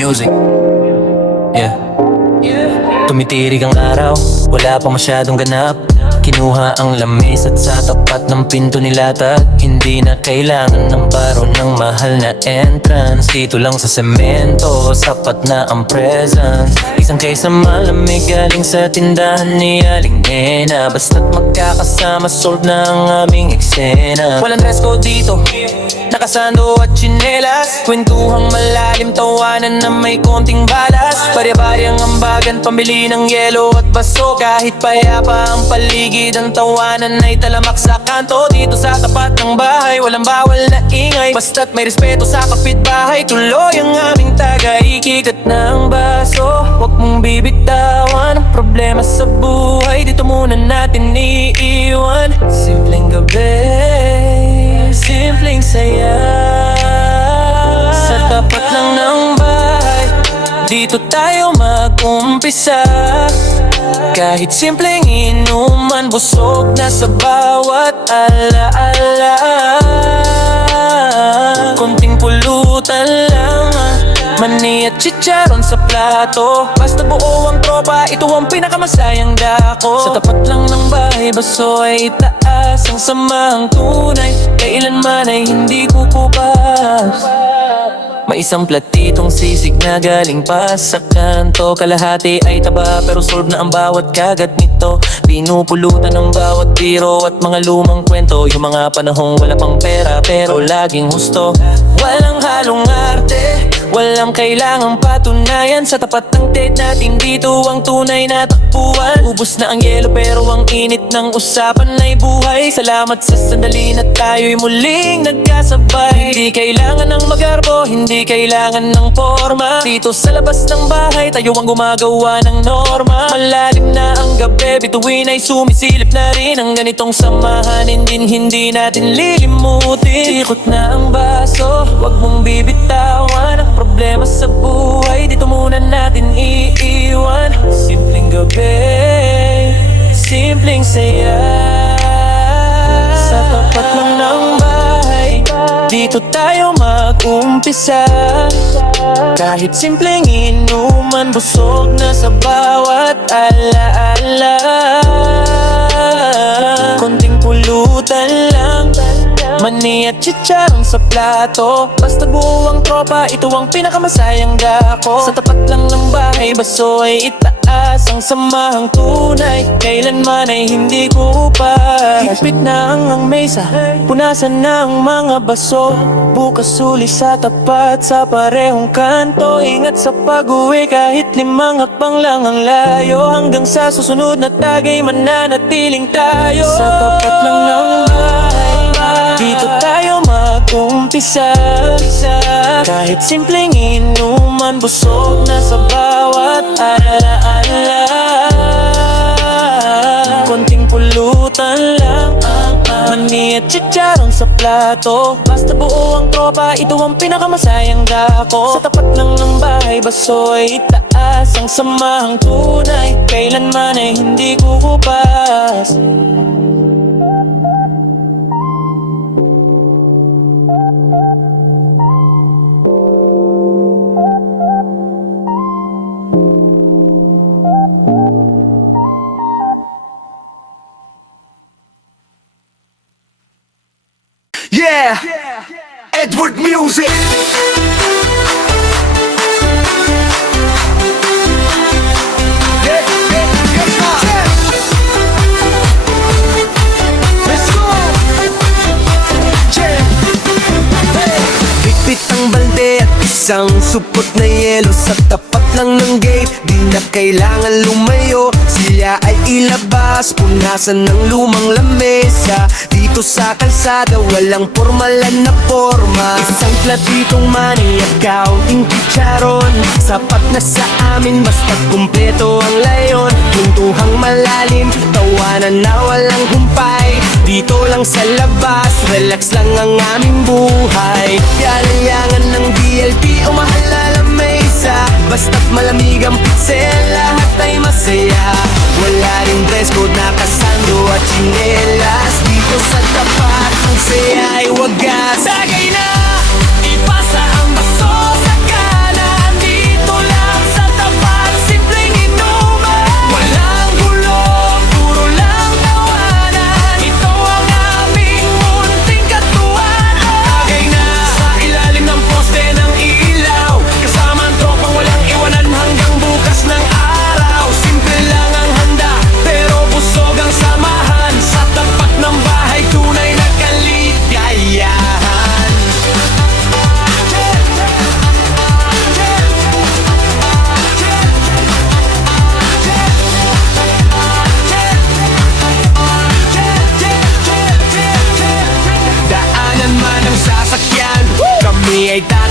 music. Yeah. Tumitirik ang araw, wala pa masyadong ganap. Kinuha ang lamis at sa tapat ng pinto nilatag. Hindi na kailangan ng baro ng mahal na entrance. Dito lang sa semento, sapat na ang presence. Isang kaysa malamig galing sa tindahan ni Aling Nena. Basta't magkakasama, solve na ang aming eksena. Walang dress code dito, nakasando at tsinelas. Kwentuhang malalim, tawanan na may konting balas. Barya-baryang ambagan, pambili ng yelo at baso. Kahit payapa ang paligid, ang tawanan ay talamak sa kanto. Dito sa tapat ng bahay, walang bawal na ingay. Basta't may respeto sa kapitbahay, tuloy ang aming taga-ikikat ng baso. Huwag mong bibitawan ang problema sa buhay, dito muna natin iiwan. Simpleng gabi, simpleng saya, sa tapat lang ng bahay, dito tayo mag-umpisa. Kahit simpleng inuman, busog na sa bawat alaala. Konting pulutan lang, mani at chicharon sa plato. Basta buo ang tropa, ito ang pinakamasayang dako. Sa tapat lang ng bahay, baso ay itaas ang samahang tunay. Kailanman ay hindi kukupas. May isang platitong sisig na galing pa sa kanto. Kalahati ay taba pero solve na ang bawat kagat nito. Pinupulutan ng bawat biro at mga lumang kwento. Yung mga panahong wala pang pera pero laging husto. Walang halong arte, walang kailangang patunayan. Sa tapat ng date natin dito ang tunay na takbuhan. Ubus na ang yelo pero ang init ng usapan ay buhay. Salamat sa sandali na tayo'y muling nagkasabay. Hindi kailangan ng magarbo, hindi kailangan ng forma. Dito sa labas ng bahay, tayo ang gumagawa ng norma. Malalim na ang gabi, bituin ay sumisilip na rin. Ang ganitong samahan, hindi natin lilimutin. Ikot na ang baso, huwag mong bibitawan ang problema sa buhay, dito muna natin iiwan. Simpleng gabi, simpleng saya, sa tapat lang ng bahay, dito tayo mag-umpisa. Kahit simpleng inuman, busog na sa bawat alaala. Konting pulutan lang, mani at chicharon sa plato. Basta buo ang tropa, ito ang pinakamasayang dako. Sa tapat lang ng bahay, baso ay itaas ang samahang tunay. Kailanman ay hindi kupas. Higpit na ang mesa, punasan na ang mga baso. Bukas uli sa tapat sa parehong kanto. Ingat sa pag-uwi kahit 5 hakbang lang ang layo. Hanggang sa susunod na tagay mananatiling tayo. Sa tapat lang ng bahay, dito tayo mag-umpisa. Kahit simpleng inuman, busog na sa bawat alaala. Konting pulutan lang, mani at chicharon sa plato. Basta buo ang tropa, ito ang pinakamasayang dako. Sa tapat lang ng bahay, baso ay itaas ang samahang tunay. Kailanman ay hindi kukupas. Yeah, Edward Music. Higpit ang balde at isang supot na yelo. Sa tapat lang ng gate, di na kailangan lumayo. Sila ay ilabas, punasan ng lumang lamesa. Dito sa kalsada, walang pormalan na forma. Isang platitong mani at kaunting chicharon, sapat na sa amin, basta kumpleto ang layon. Puntuhang malalim, tawanan na walang humpay. Dito lang sa labas, relax lang ang aming buhay. Kalayangan ng DLP o mahal na lamesa. Basta't malamig ang pitsel, lahat ay masaya. Wala ring dress code, nakasando at tsinelas. Dito sa tapat, ang saya ay wagas. Tagay na, ipasa ang baso sa kanan. Dito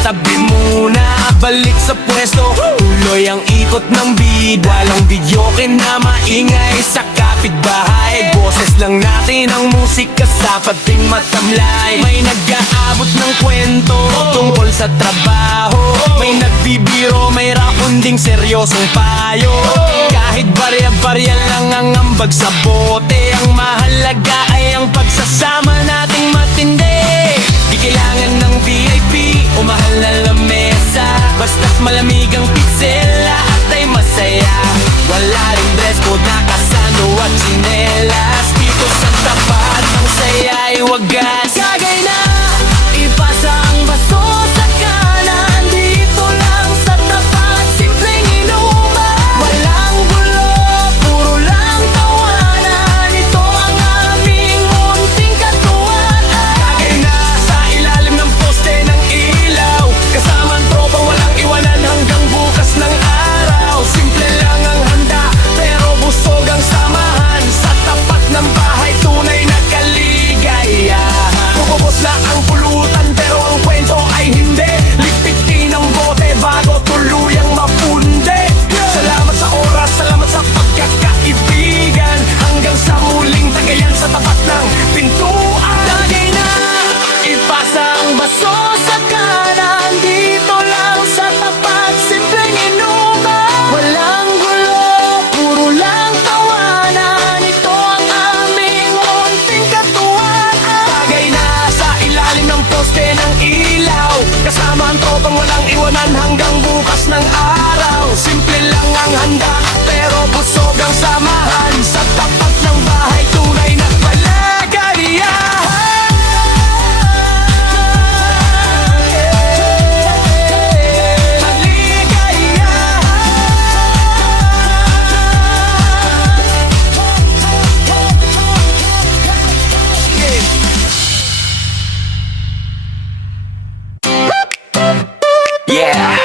tabi muna, balik sa pwesto. Tuloy ang ikot ng bida, walang videoke na maingay sa kapitbahay. Boses lang natin ang musika sa pagting matamlay. May nag-aabot ng kwento tungkol sa trabaho, may nagbibiro, may rakunding seryosong payo. Kahit barya-barya lang ang ambag sa bote, ang mahalaga ay ang pagsasama nating matindi. Di kailangan ng VIP o mahal na lamesa, basta't malamig ang pitsela at ay masaya. Wala ring dress code na kasano at tsinelas, dito sa tapat ng saya ay wagas. Kagay na ipasa ang baso sa kanan, dito lang sa tapat, simpleng inuman. Walang gulo, puro lang tawanan, ito ang aming munting katuwaan. Kagay na sa ilalim ng poste ng ilaw, kasama ang tropang walang iwanan hanggang bukas ng araw. Simple lang ang handa, pero busog ang samahan. Sa tapat ng bahay, tunay na kaligayahan. Pupupos na ang pulutan, pero ang kwento ay hindi. Lipitin ang bote bago tuluyang mapunde. Salamat sa oras, salamat sa pagkakaibigan, hanggang sa muling tagayan sa tapat ng pintuan. Lagay na ipasa ang baso sa kanan, dito lang sa tapat, simpleng inuman. Walang gulo, puro lang tawanan, ito ang aming munting katuwaan. Tagay na sa ilalim ng poste ng ilaw, kasama ang tropang walang iwanan hanggang bukas ng araw. Simple lang ang handa, pero busog ang samahan. Sa tapat ng bahay, tunay na yeah.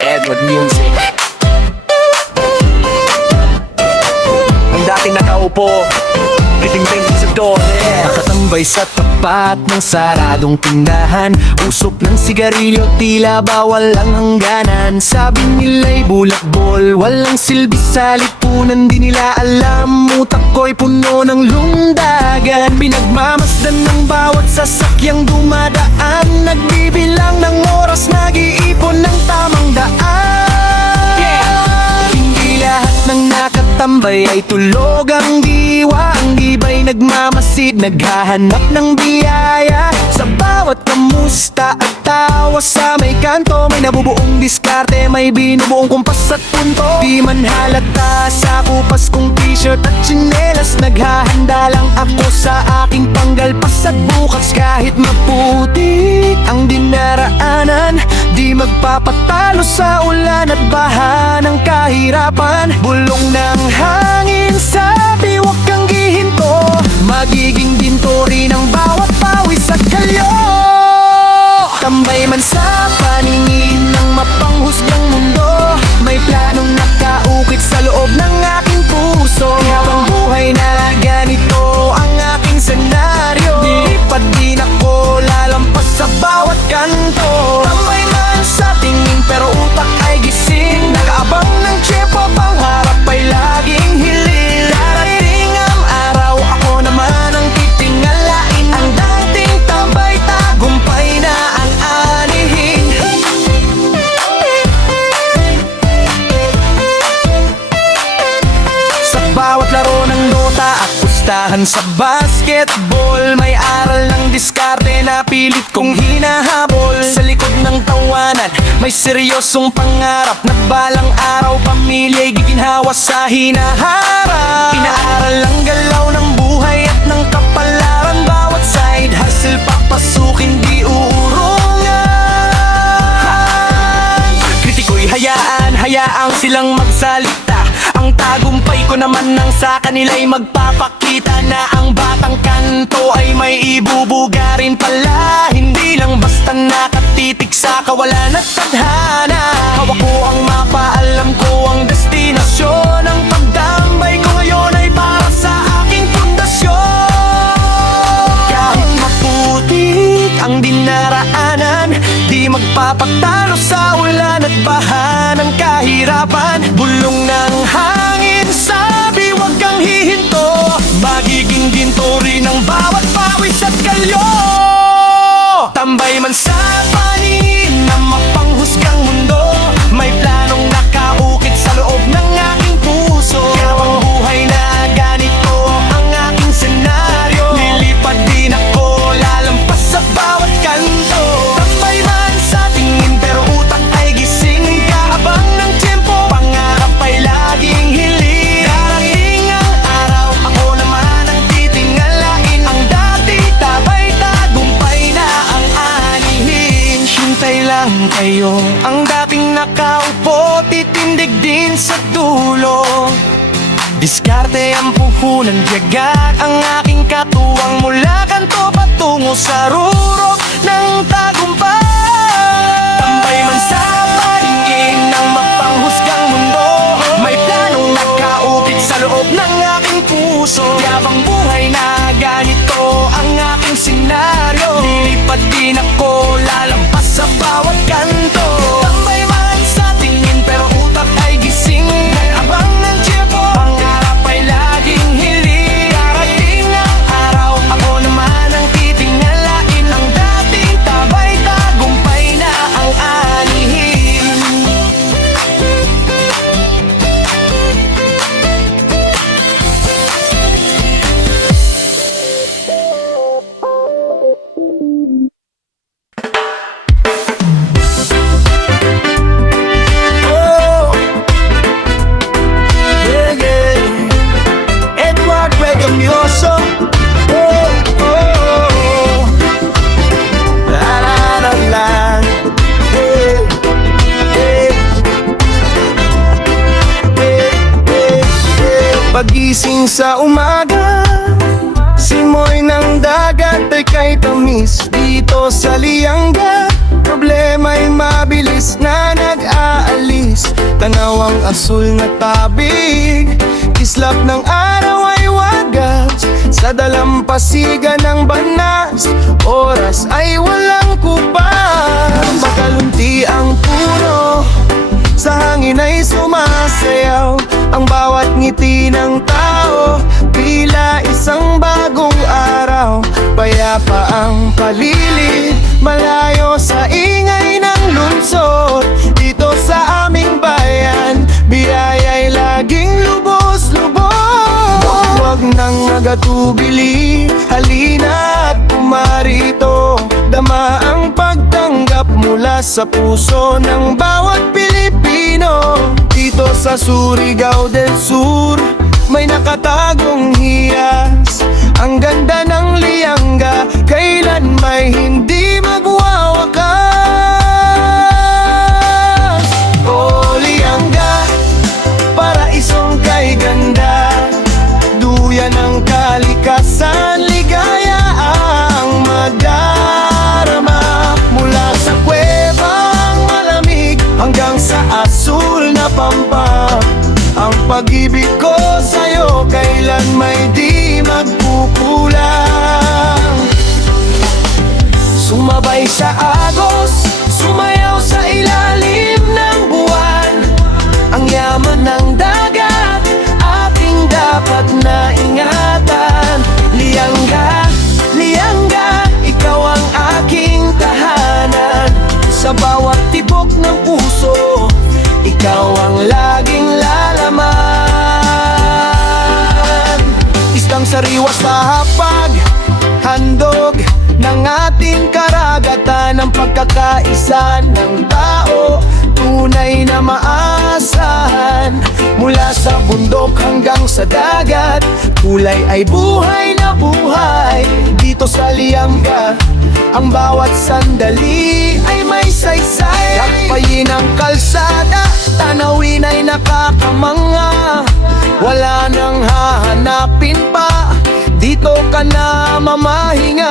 Edward Music. Ang dating nakaupo, titing-ting sa dole, nakatambay sa tapat ng saradong tindahan. Usok ng sigarilyo, tila bawal ang hangganan. Sabi nila'y bulakbol, walang silbi sa lipunan. Di nila alam, utak ko'y puno ng lundagan. Pinagmamasdan ng bawat sasakyang dumadaan, nagbibilang ng oras, nag-iipon ng tamang daan. Hindi lahat ng nakatambay ay tulog ang diwa. Ang iba'y nagmamasid, naghahanap ng biyaya. Sa bawat kamusta at tawa sa may kanto, may nabubuong diskarte, may binubuong kumpas at punto. Di man halata sa kupas kong t-shirt at tsinelas, naghahanda lang ako sa aking panggalpas. At bukas kahit maputi ang dinaraanan, di magpapatalo sa ulan at baha ng kahirapan. Bulong ng hangin sa biwak kang gihinto, magiging binto rin ang bawat pawis at kalyo. Tambay man sa paningin ng mapanghusgang mundo, may planong nakaukit sa loob ng aking puso. Habang buhay na ganito ang aking senaryo, nilipad din ako lalampas sa bawat kanto. Tambay man sa tingin pero utak ay gising, nakaabang ng tiyempo, pangarap ay laging hiling. Darating ang araw, ako naman ang titingalain, ang dating tambay tagumpay na ang anihin. Sa bawat laro ng Dota at pustahan sa basketball, may aral ng diskarte na pilit kong hinahabol. Sa likod ng tawanan, may seryosong pangarap na balang araw pamilya'y giginhawa sa hinaharap. Inaaral ang galaw ng buhay at ng kapalaran, bawat side hustle papasukin, di uurungan. Kritiko'y hayaang silang magsalita, ang tagumpay ko naman nang sa kanila'y magpapakita na ang batang kanto ay may ibubugarin pala. Hindi lang basta nakatitig sa kawalan at tadhana. Hawak ko ang mapa, alam ko ang destinasyon. Ang pagdambay ko ngayon ay para sa aking pundasyon. Kahit man. Bulong ng hangin, sabi wag kang hihinto. Magiging ginto rin ang bawat pawis at kalyo. Tambay man sa paningin na mapanghusgang mundo, may planong nakaukit sa loob ng aking puso. Habang buhay na ganito ang aking senaryo, lilipad din ako, lalampas sa bawat kanto. Tambay man sa tingin pero utak ay gising, kaabang ng tiyempo, pangarap ay laging hiling. Darating ang araw, ako naman ang titingalain, ang dati tabay tagumpay na ang anihin. Hintay lang kayo, ang dating nakaupo, titindig din sa dulo. Diskarte ang puhunan, tiyaga ang aking katuwang, mula kanto patungo sa rurok ng tagumpay. Tambay man sa paningin ng mapanghusgang mundo, may planong nakaukit sa loob ng aking puso. Yabang buhay na ganito ang aking senaryo, lilipad din ako, lalampas sa bawat kanto. Tambay man sa tingin pero utak ay gising, abang ng tiyempo, pangarap ay laging hiling. Darating ang araw, ako naman ang titingalain, ang dating tabay tagumpay na ang anihin. Oh, yeah, yeah. Edward Regamioso. Oh, oh, la la la la. Hey, hey, hey, hey, hey. Pagising sa umaga, simoy ng dagat ay kay tamis dito sa Lianga. Problema'y mabilis na nag-aalis, tanawang asul na tabig, kislap ng araw ay wagas, sa dalampasigan ng banas, oras ay walang kupas. Makalunti ang puno, sa hangin ay sumasayaw, ang bawat ngiti ng tao, tila isang bagong araw. Payapa ang paligid, malayo sa ingay ng lungsod. Dito sa aming bayan, biyaya'y laging lubos-lubos. Huwag nang magatubili, halina at pumarito. Dama ang pagtanggap mula sa puso ng bawat Pilipino. Dito sa Surigao del Sur, may nakatagong hiyas, ang ganda ng Lianga, kailan may hindi magwawakas. O Lianga, paraisong kay ganda, duyan ng kalikasan, ligaya ang madarama. Mula sa kuwebang malamig hanggang sa asul na pampa, ang pag-ibig ko sa'yo kailan may di magkukulang. Sumabay sa agos, sumayaw sa ilalim ng buwan, ang yaman ng dagat, ating dapat na ingatan. Lianga, Lianga, ikaw ang aking tahanan, sa bawat tibok ng puso, ikaw ang laging lalaman. Isang sariwa sa hapag, handog ng ating karagatan, ang pagkakaisa ng tao, tunay na maasahan. Mula sa bundok hanggang sa dagat, kulay ay buhay na buhay. Dito sa Lianga, ang bawat sandali ay may saysay. Lakbayin ang kalsada, tanawin ay nakakamanga, wala nang hahanapin pa, dito ka na mamahinga.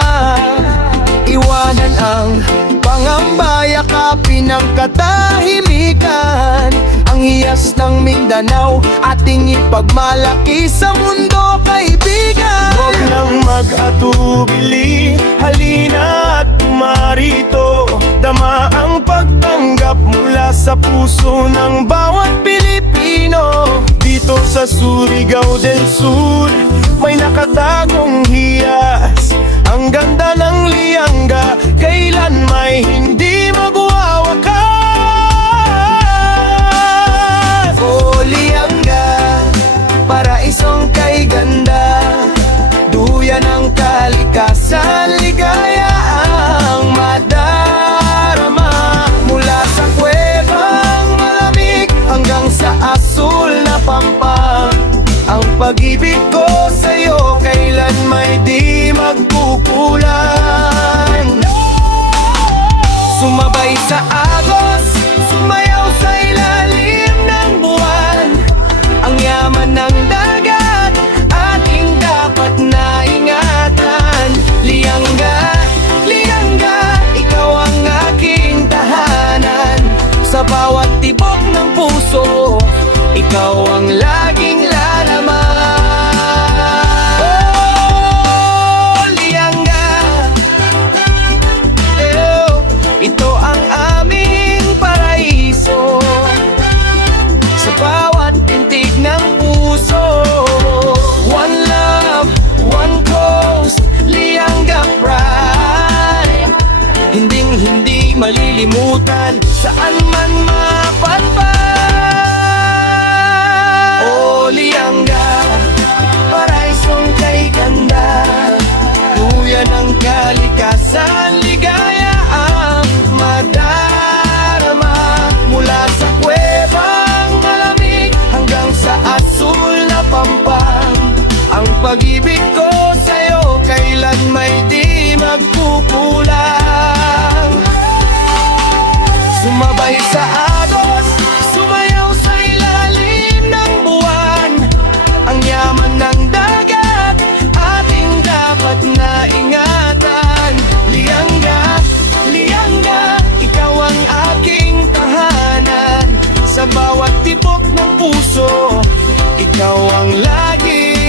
Iwanan ang pangamba, yakapin ang katahimikan, ang hiyas ng Mindanao, ating ipagmalaki sa mundo, kaibigan. Huwag nang mag-atubili, halina at pumarito. Dama ang pagtanggap mula sa puso ng bawat Pilipino. ikaw ang laging lalaman. Lianga, ito ang aming paraiso, sa bawat tintig ng puso. One love, one coast, Lianga Pride. Hinding-hindi malilimutan, saan man mapadpad. Oh, Lianga, paraisong kay ganda, duyan ng kalikasan, ligaya ang madarama. Mula sa kuwebang malamig hanggang sa asul na pampang, ang pag-ibig ko sa'yo kailan may di magkukulang. Sumabay sa agos, sumayaw sa ilalim ng buwan, ang yaman ng dagat ating dapat na ingatan. Lianga, Lianga, ikaw ang aking tahanan, sa bawat tibok ng puso, ikaw ang laging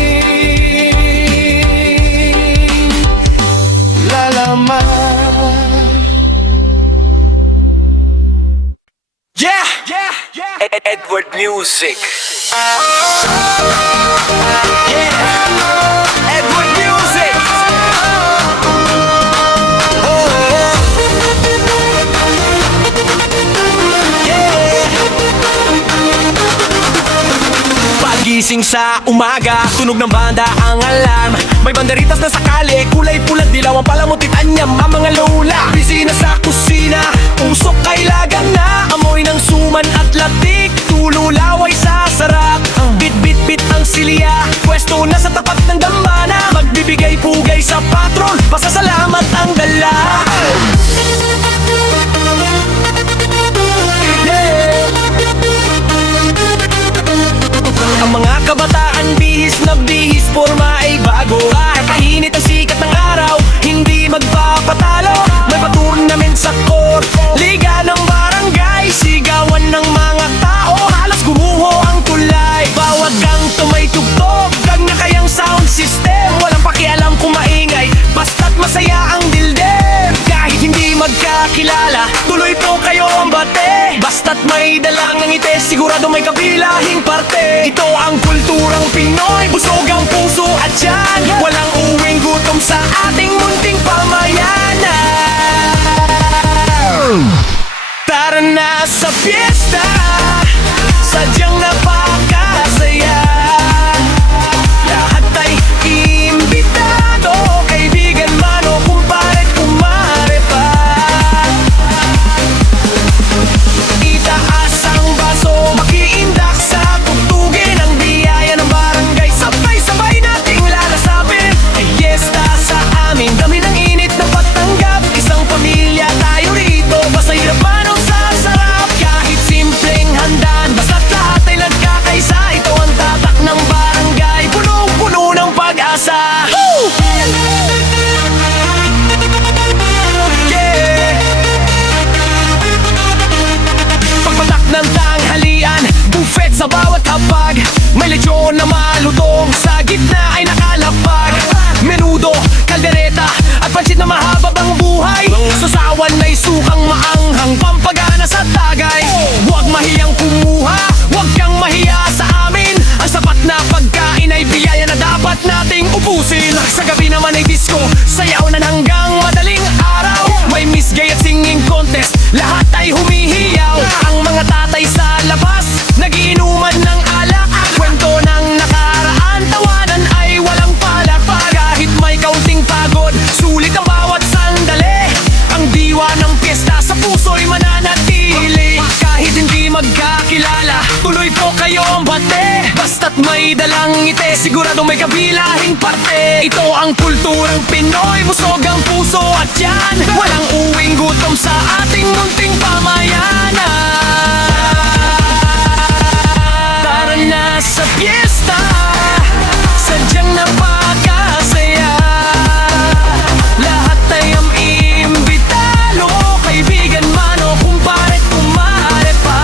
lalaman. Yeah! Edward Music. Yeah! Edward Music. Pagising sa umaga, tunog ng banda ang alarm. May banderitas na sakali, kulay pula, dilaw ang palamutit anyam. Ang mga lola, busy na sa kusina, usok kay lagang na, amoy ng suman at latik, tululaway sa sarap. Bit-bit-bit ang silya, pwesto na sa tapat ng dambana, magbibigay-pugay sa patron, pasasalamat ang dala. Ang mga kabataan bihis na bihis, forma ay bago. Kahit kahinit ang sikat ng araw, hindi magpapatalo. May pa-tournament sa court, liga ng barangay, sigawan ng mga tao, halos gumuho ang tulay. Bawat ganto may tugtog, gag na kayang sound system. Walang pakialam kung maingay, basta't masaya ang dildem. Kahit hindi magkakilala, tuloy po kayo ang bate. Basta't may dalang ngiti, sigurado may kabilahing parte. Ito ang kulturang Pinoy, busog ang puso at tiyan, walang uwing gutom sa ating munting pamayanan. Tara na sa fiesta, sadyang napakasaya. Lahat ay iimbitado, kaibigan man o kumpare't kumare pa. Itaas ang baso, makiindak sa tugtugin, ang biyaya ng barangay, sabay-sabay nating lalasapin. Ay yesta sa amin, dami ng init na patanggap, isang pamilya tayo rito, basta hirap man o sasarap. Kahit simpleng handaan, basta't lahat ay nagkakaisa, ito ang tatak ng barangay, puno-puno ng pag-asa. Yeah! Pagpatak ng tanghalian, buffet sa bawat hapag, may lechon na malutong, sa gitna ay nakalapag. Menudo, kaldereta, at pansit na mahaba ang buhay, sasawan ay sukang maanghang, pampagana sa tagay. Huwag mahiyang kumuha, huwag kang mahiya sa amin, ang sapat na pagkain ay biyaya na dapat nating ubusin. Sa gabi naman ay disco, sayaw na hanggang madaling araw, may Miss Gay at singing contest, lahat ay humihiyaw. Ang mga tatay sa labas, nagiinuman ng alak, kwento ng nakaraan, tawanan ay walang palak. Kahit may kaunting pagod, sulit ang bawat sandali, ang diwa ng piyesta sa puso'y mananatili. Kahit hindi magkakilala, tuloy po kayo ang bate, basta't may dalang ngiti, sigurado may kabilahing parte. Ito ang kulturang Pinoy, busog ang puso at yan, walang uwing gutom sa ating munting pamayanan. Tara na sa piyesta, sadyang napakasaya. Lahat ay ang iimbitalo, kaibigan man o kumpare't kumare pa.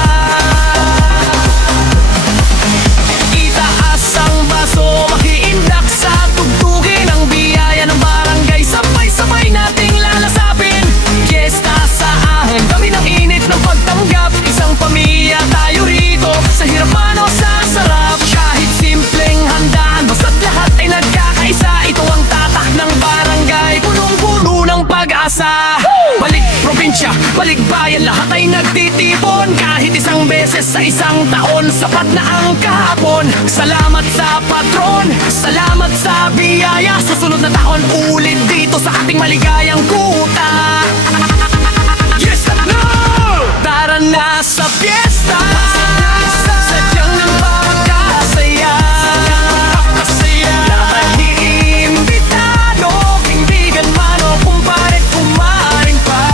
sapat na ang kahapon. Salamat sa patron, salamat sa biyaya. Susunod na taon ulit dito sa ating maligayang kuta. Yes, no! Tara na sa piyesta, sadyang nagpapakasaya. Lahat iimbitado, kaibigan man o kumpare, kumarin pa.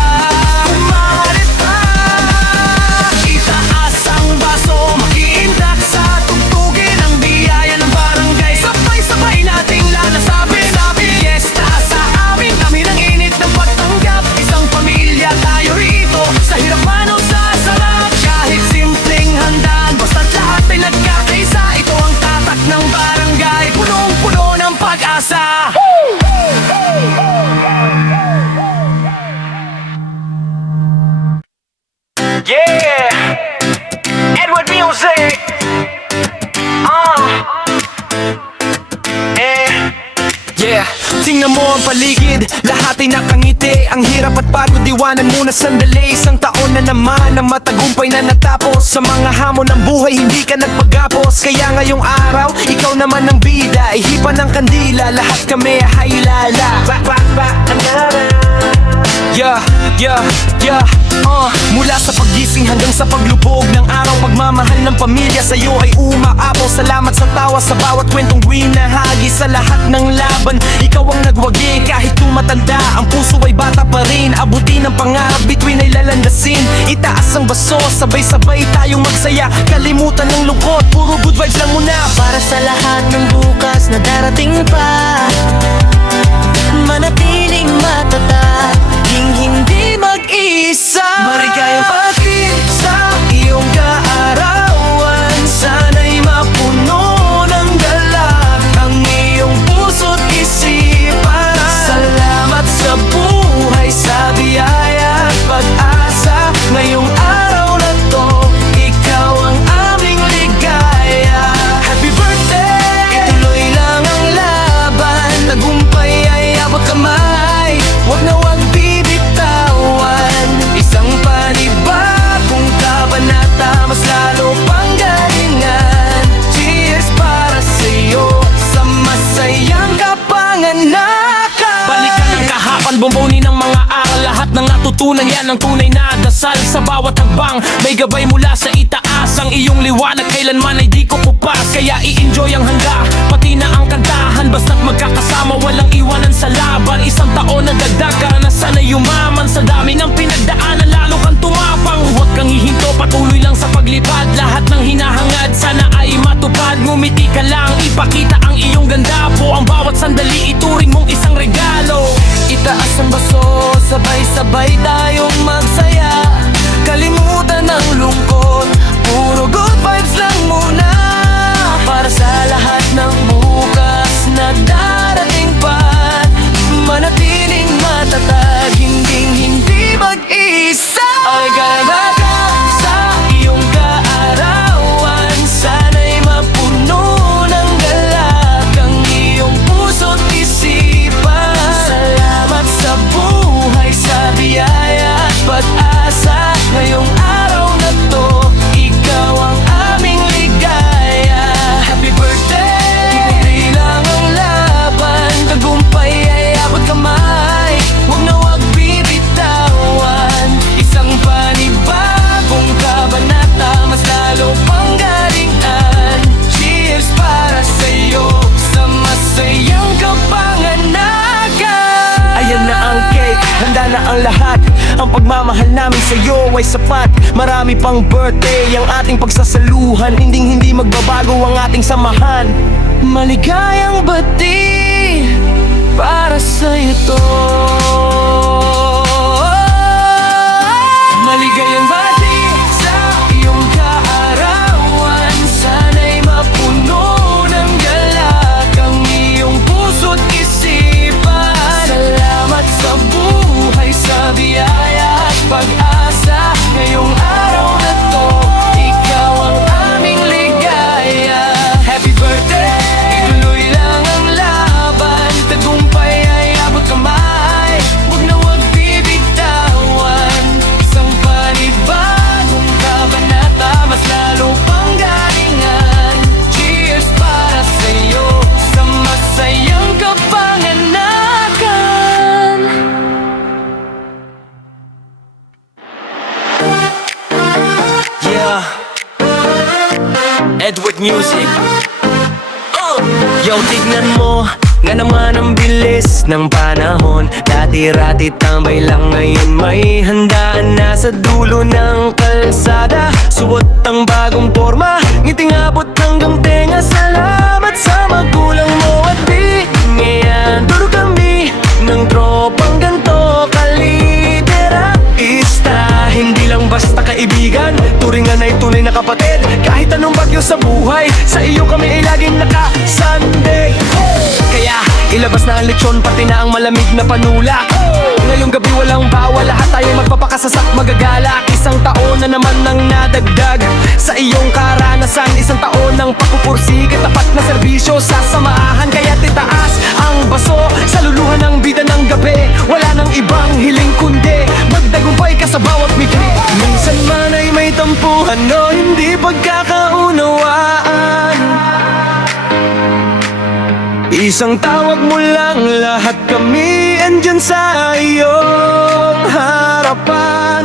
Itaas ang baso, makiindak sa tugtugin ang biyaya ng barangay. Sabay-sabay nating lalasapin sa piyesta sa amin. Kami ng init ng pagtanggap, isang pamilya tayo rito. Sa hirap man o sa sarap, kahit simpleng handaan, basta't lahat ay nagkakaisa. Ito ang tatak ng barangay, punong-puno ng pag-asa. Yeah! Edward Music! Yeah, tingnan mo ang paligid, lahat ay nakangiti. Ang hirap at pagod, iwanan muna sandali. Isang taon na naman ang matagumpay na natapos. Sa mga hamon ng buhay, hindi ka nagpagapos. Kaya ngayong araw, ikaw naman ang bida. Ihipan ng kandila, lahat kami ay lala. Yeah, yeah, yeah. Mula sa paggising hanggang sa paglubog ng araw, pagmamahal ng pamilya sa'yo ay umaapaw. Salamat sa tawa sa bawat kwentong winahagi. Sa lahat ng laban, ikaw ang nagwagi. Kahit tumatanda, ang puso ay bata pa rin. Abutin ang pangarap, bituin ay lalandasin. Itaas ang baso, sabay-sabay tayong magsaya. Kalimutan ng lungkot, puro good vibes lang muna. Para sa lahat ng bukas na darating pa, manatiling matatag, hindi mag-isa. Maligayang pagtid sa iyong kaarawan. Sana'y mapuno ng galak ang iyong puso't isipan. Salamat sa buhay, sa biyaya at pag-asa. Ngayong araw na to, ikaw ang aming ligaya. Happy birthday! Ituloy lang ang laban, tagumpay ay abot kamay. Huwag na huwag bibitawan, isang panibagong kabanata, mas lalo pang galingan. Cheers para sa'yo, sa masayang kapanganakan. Balikan ang kahapan, bombonin ng mga aral. Lahat ng natutunan, yan ang tunay na dasal. Sa bawat hagbang, may gabay mula sa itaas. Ang iyong liwanag kailanman ay di ko pupas. Kaya i-enjoy ang handa, pati na ang kantahan. Basta't magkakasama, walang iwanan sa laban. Isang taon na dagdag ka na sana'y yumaman. Sa dami ng pinagdaanan, lalo kang tumapang. Huwag kang hihinto, patuloy lang sa paglipad. Lahat ng hinahangad, sana ay matupad. Ngumiti ka lang, ipakita ang iyong ganda po. Ang bawat sandali, ituring mong isang regalo. Itaas ang baso, sabay-sabay tayong magsaya. Kalimutan ang lungkot, puro good vibes lang muna. Para sa lahat ng bukas na darating pa, manatiling matatag, hindi mag-isa. Ay galaga sa iyong kaarawan, sana'y mapuno ng galak ang iyong puso't isipan. Salamat sa buhay, sa biyaya at pag-asa. Ngayong araw na to, ikaw ang aming ligaya. Happy birthday! Hindi lang ang laban, tagumpay ay abot kamay. Huwag na huwag bibitawan, isang panibagong kabanata, mas lalo pang galingan. Cheers para sa'yo, sa masayang kapanganakan. Ayan na ang cake, handa na ang lahat. Ang pagmamahal namin sa'yo ay sapat. Marami pang birthday ang ating pagsasaluhan. Hindi magbabago ang ating samahan. Maligayang bati para sa'yo to. Maligayang bati sa iyong kaarawan. Sana'y mapuno ng galak ang iyong puso't isipan. Salamat sa buhay, sa biyaya at pag-asa. Ngayong araw na to, ikaw ang aming ligaya. Happy birthday! Ituloy lang ang laban, tagumpay ay abot kamay. Huwag with music. Yo, tignan mo nga naman ang bilis ng panahon. Dati-rati tambay lang, ngayon may handaan na sa dulo ng kalsada. Suot ang bagong forma, ngiting abot hanggang tenga. Salamat sa magulang mo at di ngayon turo kami ng tropang ganto kalidera. Ista, hindi lang basta kaibigan, turingan ay tunay na kapatid. Kahit anong bagyo sa buhay, sa iyo kami ay laging naka-Sunday. Kaya ilabas na ang lechon, pati na ang malamig na panulak. Ngayong gabi walang bawal, lahat tayo magpapakasasak, magagalak. Isang taon na naman nang nadagdag sa iyong karanasan. Isang taon ng pagpupursige, tapat na serbisyo sa samahan. Kaya titaas ang baso sa luluhan ng bida ng gabi. Wala nang ibang hiling kundi magdagumpay ka sa bawat mikli. Minsan man ay may tampuhan o hindi pagkakaunawaan, isang tawag mo lang, lahat kami andyan sa iyong harapan.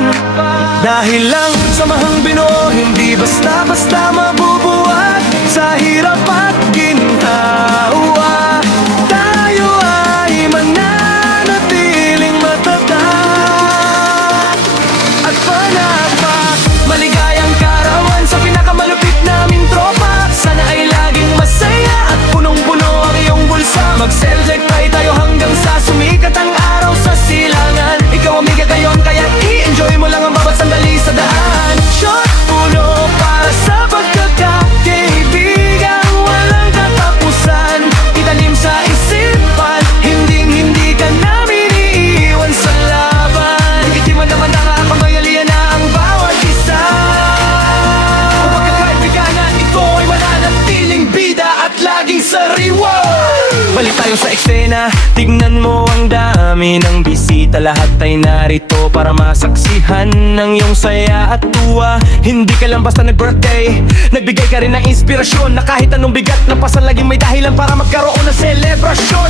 Dahil lang samahang Bino, hindi basta-basta mabubuhat sa hirap at ginhawa. Tayo ay mananatiling matatag at panapak. Maligayang karawan sa pinakamalupit naming tropa. Sana ay laging masaya at punong-puno ang iyong bulsa. Mag-celebrate tayo hanggang sa sumikat ang araw sa silangan. Ikaw amiga gayon, kaya i-enjoy mo lang ang bawat sandali sa daan. Shot puno para sa pagkakaibigan, walang katapusan. Itanim sa isipan, hindi ka namin iiwan sa laban. Itiman naman na kamayalian na ang bawat isa. Kung pagkakaibiganan, ito ay mananatiling bida at laging sariwa. Balik tayo sa eksena, tignan mo ang dami ng bisita. Lahat ay narito para masaksihan ng iyong saya at tuwa. Hindi ka lang basta nag-birthday, nagbigay ka rin ng inspirasyon na kahit anong bigat na pasan, laging may dahilan para magkaroon ng selebrasyon.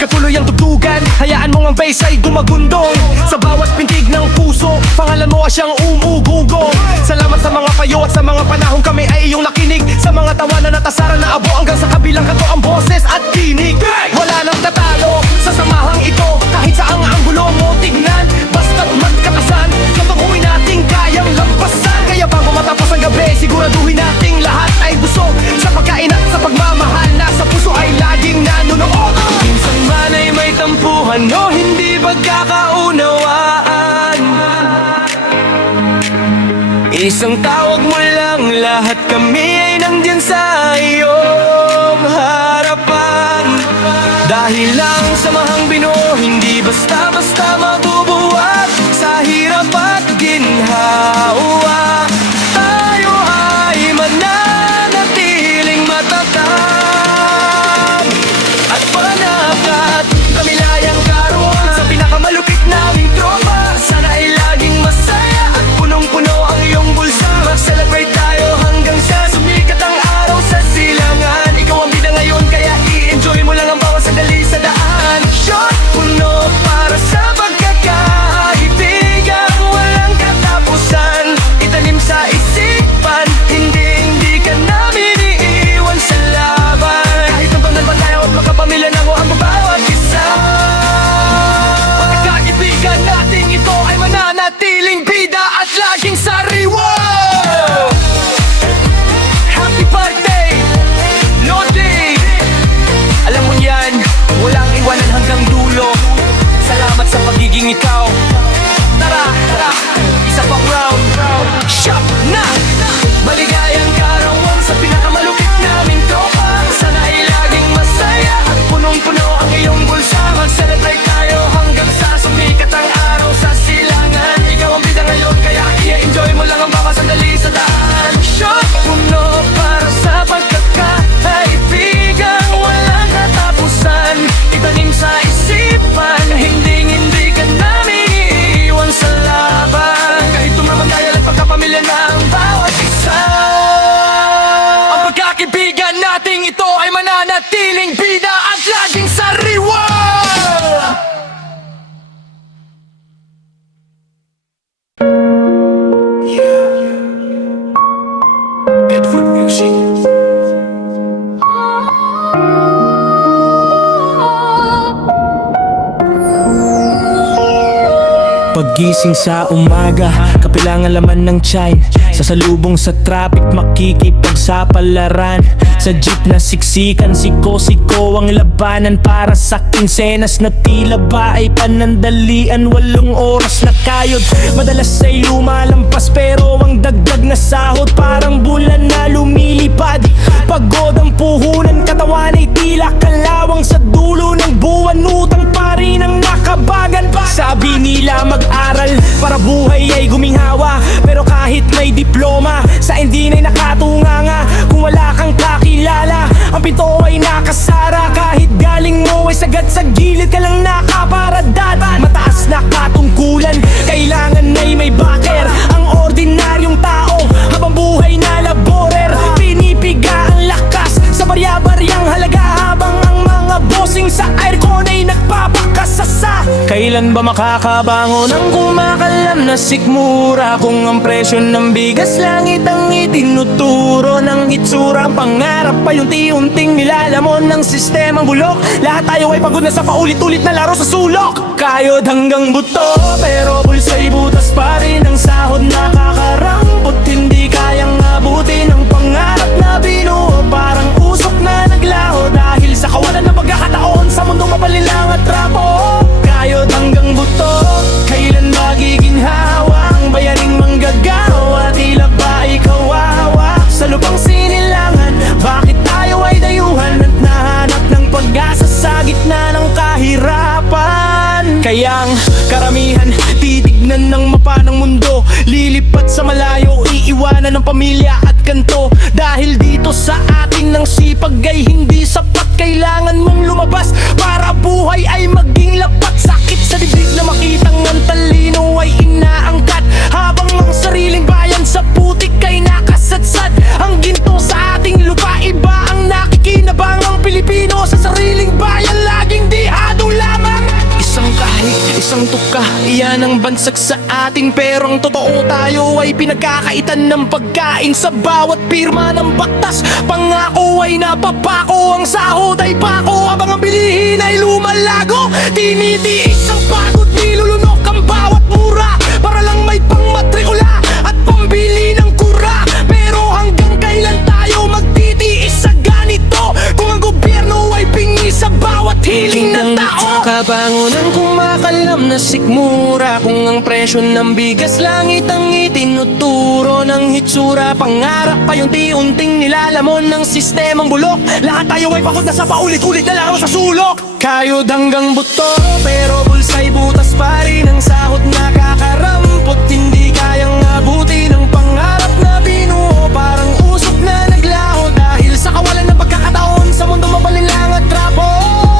Katuloy ang tugtugan, hayaan mo ang bass ay gumagundong sa bawat pintig ng puso. Pangalan mo siyang umugugong. Salamat sa mga payo at sa mga panahon kami ay iyong nakinig. Sa mga tawanan at asaran na abo hanggang sa kabilang kanto ang boses at tinig. Wala nang tatalo sa samahang ito, kahit saang anggulo mo tignan. Basta't magkatasan, kapanguin nating kayang lampasan. Kaya bago matapos ang gabi, siguraduhin nating lahat ay busog sa pagkain at sa pagmamahal na sa puso ay laging nanunood. Minsan man ay may tampuhan o hindi pagkakaunawaan, isang tawag mo lang, lahat kami ay nandyan sa iyong harapan. Dahil lang samahang Bino, hindi basta-basta mabubuhat sa hirap at ginhawa. Tayo ay mananatiling matatag at panakat. Kamilayang karoon sa pinakamalupit naming tropa. Sana ay laging masaya at punong-puno ang iyong bulsa. Mag-celebrate tayo hanggang sa Pagising sa umaga, kapilangan laman ng tiyan. Sasalubong sa traffic, makikipagsapalaran. Sa jeep na siksikan, siko-siko ang labanan. Para sa kinsenas na tila ba ay panandalian. 8 oras na kayod, madalas ay lumalampas. Pero ang dagdag na sahod parang bulan na lumilipad. Pagod ang puhunan, katawan ay tila kalawang. Sa dulo ng buwan, utang pa rin ang nakabagan pa. Sabi nila mag-aral para buhay ay guminhawa. Pero kahit may diploma, sa hindi na'y nakatunganga. Kung wala kang kakilala, ang pinto ay nakasara. Kahit galing mo ay sagad sa gilid ka lang nakaparadat. Mataas na katungkulan, kailangan ay may backer. Ang ordinaryong tao, habang buhay na laborer. Pinipiga ang lakas sa barya-baryang halaga. Habang ang mga bossing sa aircon ay nagpapakasasa. Kailan ba makakabangon ang kumakalam na sikmura? Kung ang presyo ng bigas langit ang itinuturo ng itsura. Ang pangarap pa yung unti-unting nilalamon ng sistemang bulok. Lahat tayo ay pagod na sa paulit-ulit na laro sa sulok. Kayod hanggang buto, pero bulsa'y butas pa rin. Ang sahod nakakarampot, hindi kayang abutin ang pangarap na binuo. Parang usok na naglaho dahil sa kawalan ng pagkakataon sa mundong mapalilang at trapo. Kayod hanggang buto, kailan magiginhawa ang bayaning manggagawa? Tila ba ay kawawa sa lupang sinilangan? Bakit tayo ay dayuhan at nahanap ng pag-asa sa gitna ng kahirapan? Kayang karamihan titignan ng mapa ng mundo, lilipat sa malayo, iiwanan ng pamilya at kanto. Dahil dito sa atin ng sipag ay hindi sapat. Kailangan mong lumabas para buhay ay maging lapat. Sakit sa dibdib na makitang ang talino ay inaangkat, habang ang sariling bayan sa putik ay nakasadsad. Ang ginto sa ating lupa, iba ang nakikinabang. Ang Pilipino sa sariling bayan laging dihado lamang. Isang kahit, isang tuka, iyan ang bansag sa atin. Pero ang totoo, tayo ay pinagkakaitan ng pagkain. Sa bawat pirma ng batas, pangako ay napapako. Ang sahod ay pako, habang ang bilihin ay lumalago. Tinitiis ang pagod, nilulunok ang bawat mura, para lang may pangmatrikula at pambili ng kura. Pero hanggang kailan tayo magtitiis sa ganito, kung ang gobyerno ay pingi sa bawat hiling ng tao? Kabangunan kumakalam na sikmura, kung ang presyo ng bigas langit ang itinuturo ng hitsura. Pangarap pa yung unti-unting nilalamon ng sistemang bulok. Lahat tayo ay pagod na sa paulit-ulit na laro sa sulok. Kayod hanggang buto, pero bulsa'y butas pa rin. Ang sahod nakakarampot, hindi kayang abutin ang pangarap na binuo. Parang usok na naglaho dahil sa kawalan ng pagkakataon sa mundo mapalilang at trapo.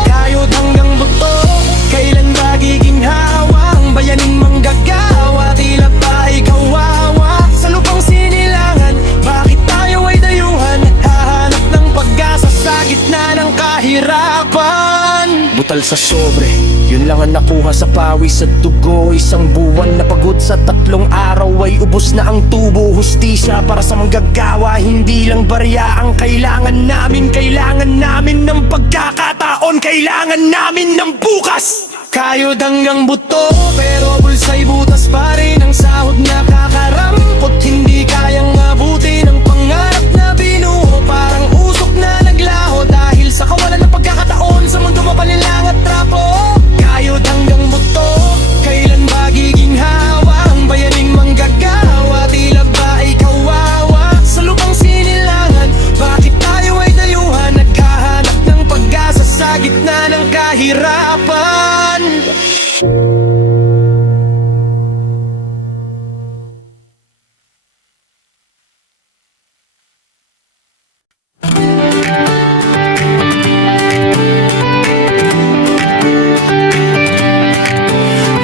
Kayod hanggang buto, kailan ba giginhawa ang bayaning manggagawa? Tila ba ay kawawa sa lupang sinilangan? Bakit tayo ay dayuhan at hahanap ng pag-asa sa gitna ng kahirapan? Butal sa sobre, yun lang ang nakuha sa pawis at dugo. Isang buwan na pagod sa 3 araw ay ubos na ang tubo. Hustisya para sa manggagawa, hindi lang barya ang kailangan namin. Kailangan namin ng pagkakataon, kailangan namin ng bukas. Kayod hanggang buto, pero bulsa'y butas pa rin. Ang sahod nakakarampot, hindi kayang abutin ang pangarap na binuo. Parang usok na naglaho dahil sa kawalan ng pagkakataon sa mundo mapalilang at trapo. Kayod hanggang buto, kailan ba giginhawa ang bayaning manggagawa? Tila ba ay kawawa sa lupang sinilangan? Bakit tayo ay dayuhan, naghahanap ng pag-asa sa gitna ng kahirapan?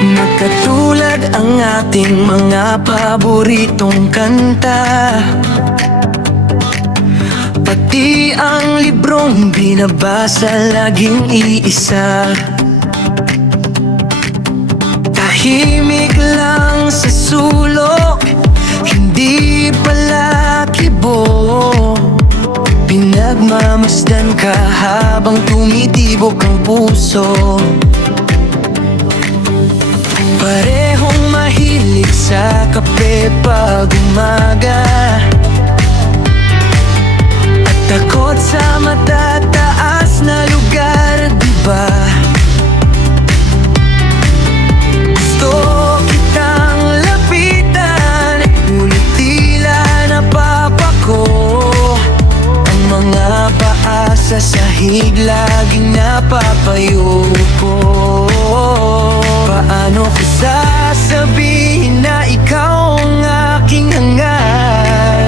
Magkatulad ang ating mga paboritong kanta, pati ang librong binabasa laging iisa. Tahimik lang sa sulok, hindi pala kibo. Pinagmamasdan ka habang tumitibok ang puso. Parehong mahilig sa kape pag umaga, at takot sa matataas na lugar, diba? Gusto kitang lapitan, ngunit tila napapako. Ang mga paa sa sahig laging napapayuko. Paano ko sasabihin na ikaw ang aking hangal,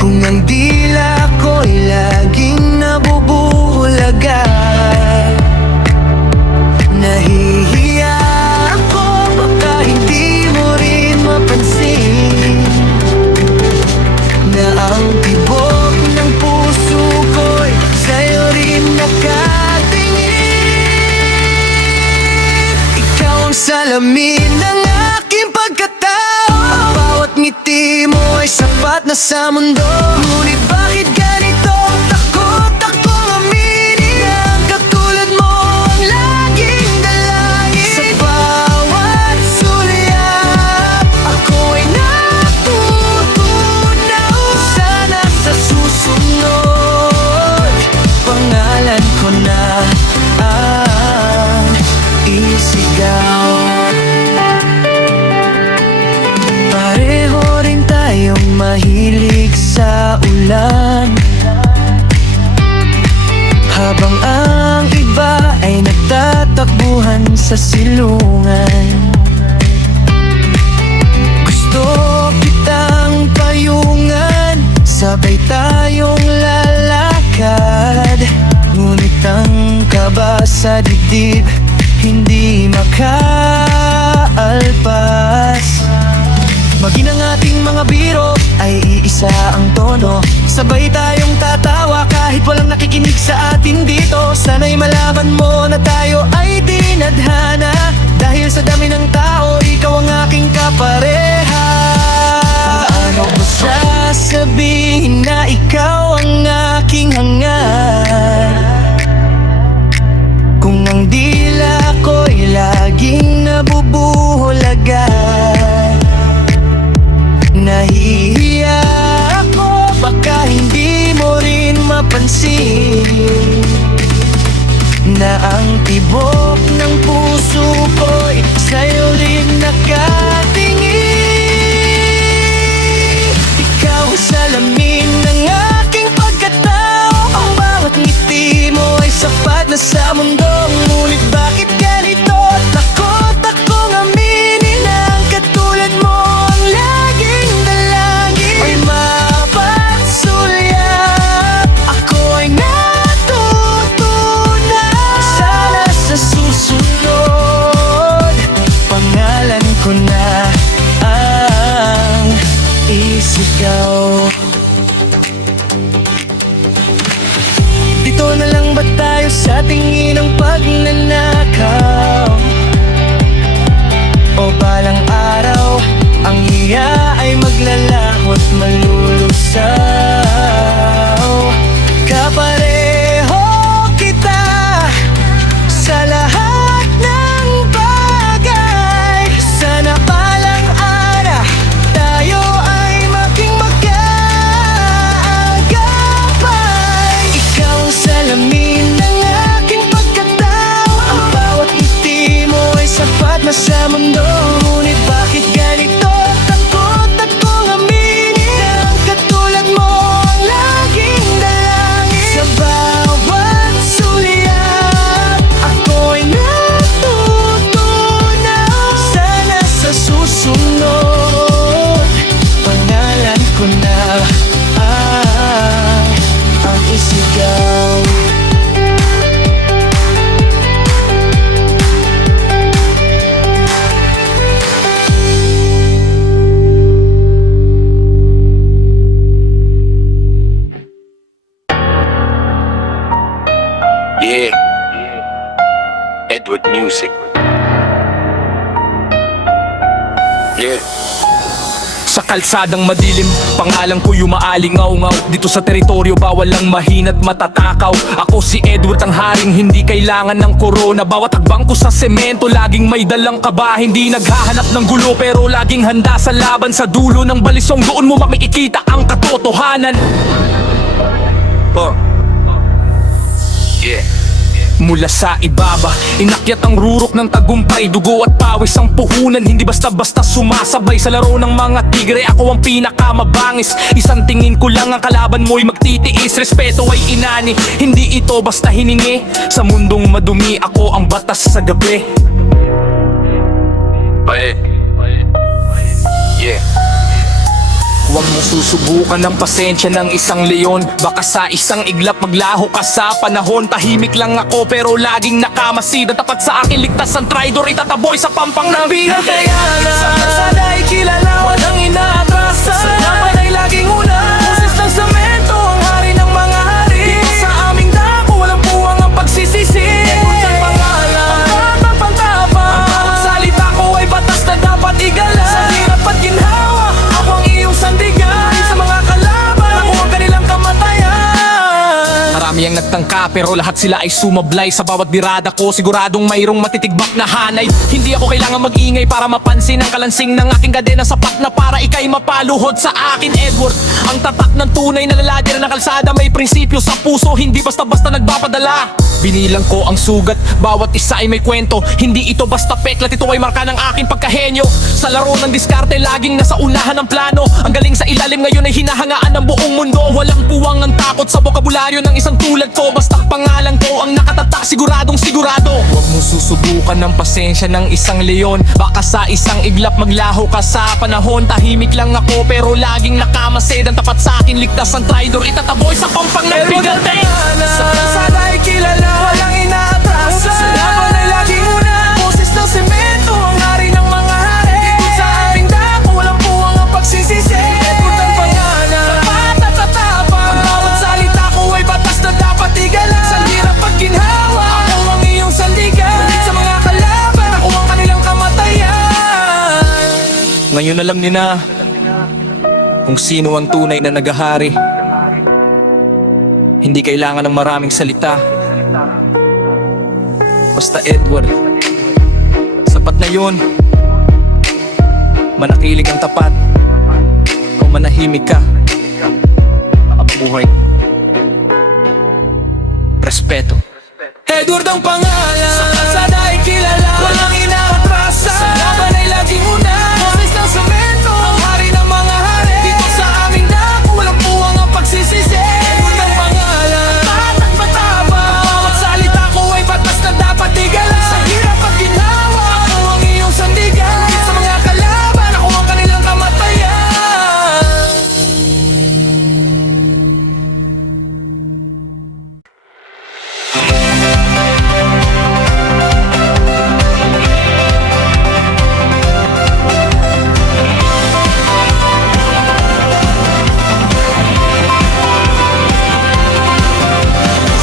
kung ang dila ko'y laging nabubulaga? Nahihiya ako, baka hindi mo rin mapansin na ang tibok ng puso ko'y sa'yo rin nakatingin. Ikaw ang salamin ng aking pagkatao, ang bawat ngiti mo ay sapat na sa mundo. Ngunit bakit ganito? Takot akong aminin na ang katulad mo ang laging dalangin. Sa bawat sulyap, ako ay natutunaw. Sana sa susunod, pangalan ko na ang isigaw. Pareho rin tayong mahilig sa ulan, habang ang iba ay nagtatakbuhan sa silungan. Gusto kitang payungan, sabay tayong lalakad, ngunit ang kaba sa dibdib hindi makaalpas. Maging ang ating mga biro ay iisa ang tono, sabay tayong tatawa kahit walang nakikinig sa atin dito. Sana'y malaman mo na tayo ay dinadhana, dahil sa dami ng tao, ikaw ang aking kapareha. Paano ko sasabihin na ikaw ang aking hangal, kung ang dila ko'y laging nabubuholaga? Nahihiya ako, baka hindi mo rin mapansin na ang tibok ng puso ko'y sa'yo rin nakatingin. Ikaw ang salamin ng aking pagkatao, ang bawat ngiti mo ay sapat na sa mundo. Ngunit bakit ganito? Takot akong aminin na ang katulad mo ang laging dalangin. Ay mapagsulyap, ako ay natutunaw. Sana sa susunod, pangalan ko na ang isigaw. Dito na lang ba tayo sa tingin ng pagnanakaw? O balang araw, ang hiya ay maglalaho at malulusaw? Kapareho kita sa lahat ng bagay. Sana balang araw, tayo ay maging magkaagapay. Ikaw ang salamin ng aking pagkatao, ang bawat ngiti mo ay sapat na sa mundo. Ngunit bakit ganito? Takot akong aminin na ang katulad mo ang laging dalangin. Sa bawat sulyap, ako ay natutunaw. Sana sa susunod, pangalan ko na ang isigaw. Yeah, Edward Music. Yeah. sa kalsadang madilim, pangalan ko umaalingaw-ngaw. Dito sa teritoryo bawal lang mahina't matatakaw. Ako si Edward ang haring hindi kailangan ng korona. Bawat hakbang ko sa semento laging may dalang kaba. Hindi naghahanap ng gulo pero laging handa sa laban. Sa dulo ng balisong doon mo makikita ang katotohanan. Mula sa ibaba, inakyat ang rurok ng tagumpay. Dugo at pawis ang puhunan, hindi basta-basta sumasabay. Sa laro ng mga tigre, ako ang pinakamabangis. Isang tingin ko lang ang kalaban mo'y magtitiis. Respeto ay inani, hindi ito basta hiningi. Sa mundong madumi, ako ang batas sa gabi. Huwag mo susubukan ng pasensya ng isang leon. Baka sa isang iglap maglaho ka sa panahon. Tahimik lang ako pero laging nakamasid. At tapat sa akin ligtas ang traidor, itataboy sa pampang ng bilang. Kaya na sa kalsada ay kilala, walang inaatrasa. Sa laban ay laging una, boses ng semento, ang hari ng mga hari. Dito sa aming dako, walang puwang ang pagsisisi. Edward ang pangalan, pantapang-pantapang. Ang bawat salita ko ay batas na dapat igala. Sa hirap at ginhawa, ako ang iyong sandigan. Sa mga kalaban, ako ang kanilang kamatayan. Marami ang nagtangka pero lahat sila ay sumablay. Sa bawat birada ko siguradong mayroong matitigbak na hanay. Hindi ako kailangan mag-ingay para mapansin ang kalansing ng aking kadena. Sapat na para ikay mapaluhod sa akin, Edward. Ang tatak ng tunay na laladir na kalsada, may prinsipyo sa puso, hindi basta-basta nagpapadala. Binilang ko ang sugat, bawat isa ay may kwento. Hindi ito basta peklat, ito ay marka ng aking pagkahenyo. Sa laro ng diskarte, laging nasa unahan ng plano. Ang galing sa ilalim ngayon ay hinahangaan ng buong mundo. Walang puwang ang takot sa bokabularyo ng isang tulad ko. Basta pangalan ko ang nakatatak, siguradong sigurado. Huwag mo susubukan ng pasensya ng isang leon. Baka sa isang iglap maglaho ka sa panahon. Tahimik lang ako pero laging nakamasid. Ang tapat sa akin ligtas ang traidor, itataboy sa pampang ng bigante. Sa kalsada ay kilala, walang inaatrasa. Sa laban ay laging una, boses ng semento, ang hari ng mga hari. Dito sa aming dako, walang puwang ang pagsisisi. Edward ang pangalan, tapat at tatapang. Ang bawat salita ko ay batas na dapat igala. Sa hirap at ginhawa, ako ang iyong sandigan. Ngunit sa mga kalaban, ako ang kanilang kamatayan. Ngayon alam niyo na kung sino ang tunay na nagahari. Hindi kailangan ng maraming salita, basta Edward, sapat na yun. Manatilig ang tapat o manahimik ka, makabuhay. Respeto. Edward ang pangalan, sa kalsada ay kilala, walang inaatrasa. Sa laban ay laging una, boses ng semento, ang hari ng mga hari. Dito sa aming dako, walang puwang ang pagsisisi. Edward ang pangalan, patang-patapang. Ang bawat salita ko ay batas na dapat igala. Sa hirap at ginhawa, ako ang iyong sandigan. Ngunit sa mga kalaban, ako ang kanilang kamatayan.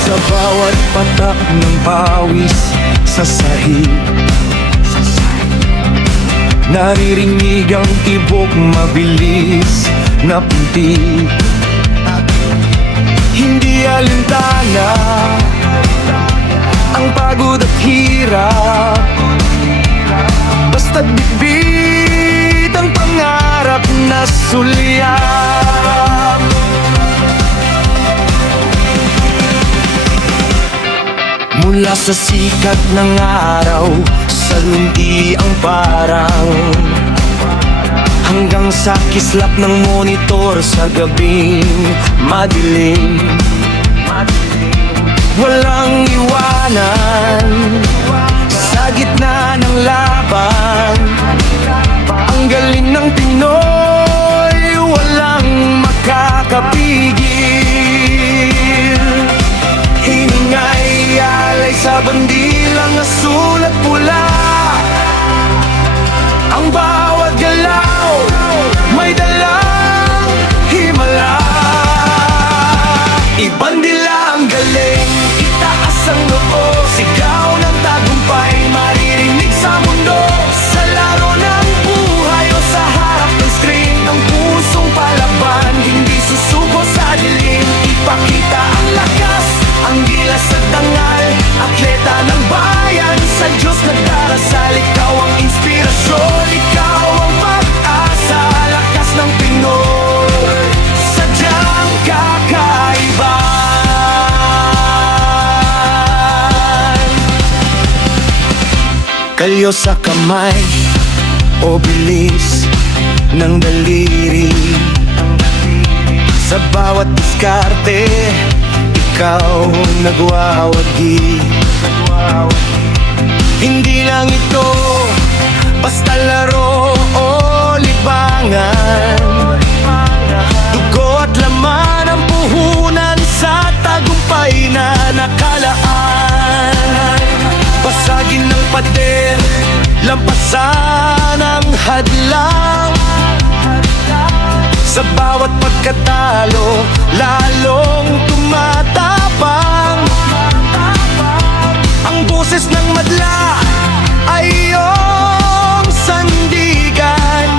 Sa bawat patak ng pawis sa sahig, naririnig ang tibok mabilis na punti. Hindi alintana ang pagod at hirap, basta't bitbit ang pangarap na sulyap. Mula sa sikat ng araw, sa lundi ang parang, hanggang sa kislap ng monitor sa gabing madilim. Walang iwanan sa gitna ng laban, ang galing ng Pinoy, walang makakapigil. Hiningay alay sa bandilang asul at pula, ang bawat galaw may dalang himala. Ibandila ang galing, itaas ang noo, sigaw ng tagumpay, maririnig sa mundo. Sa laro ng buhay o sa harap ng screen, ang kalyo sa kamay o bilis ng daliri. Sa bawat diskarte, ikaw nagwawagi. Hindi lang ito basta laro o libangan. Dugo at laman ang puhunan sa tagumpay na nakalaan. Basagin ng pader, lampasan ang hadlang. Sa bawat pagkatalo, lalong tumatapang. Ang boses ng madla ay iyong sandigan.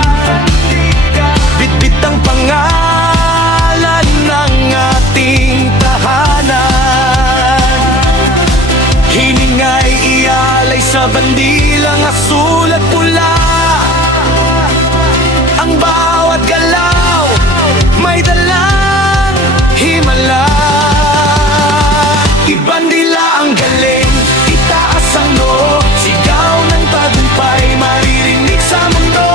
Bitbit ang pangalan ng ating tahanan. Hiningay ialay sa bandilang asul at pula. Ang bawat galaw may dalang himala. Ibandila ang galing, itaas ang noo. Sigaw ng tagumpay, maririnig sa mundo.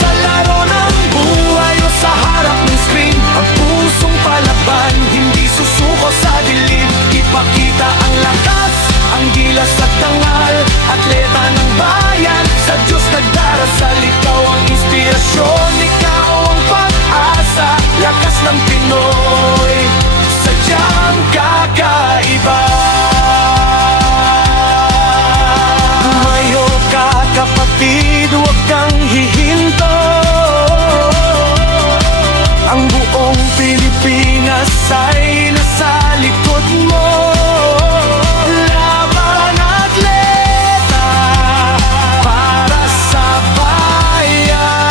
Sa laro ng buhay o sa harap ng screen, ang pusong palaban, hindi susuko sa dilim. Ipakita ang lakas, ang gilas at dangal. Atleta ng bayan, sa Diyos nagdarasal. Ikaw ang inspirasyon, ikaw ang pag-asa. Lakas ng Pinoy, sadyang kakaiba. Tumayo ka kapatid, huwag kang hihinto. Ang buong Pilipinas ay nasa likod mo. Laban atleta para sa bayan.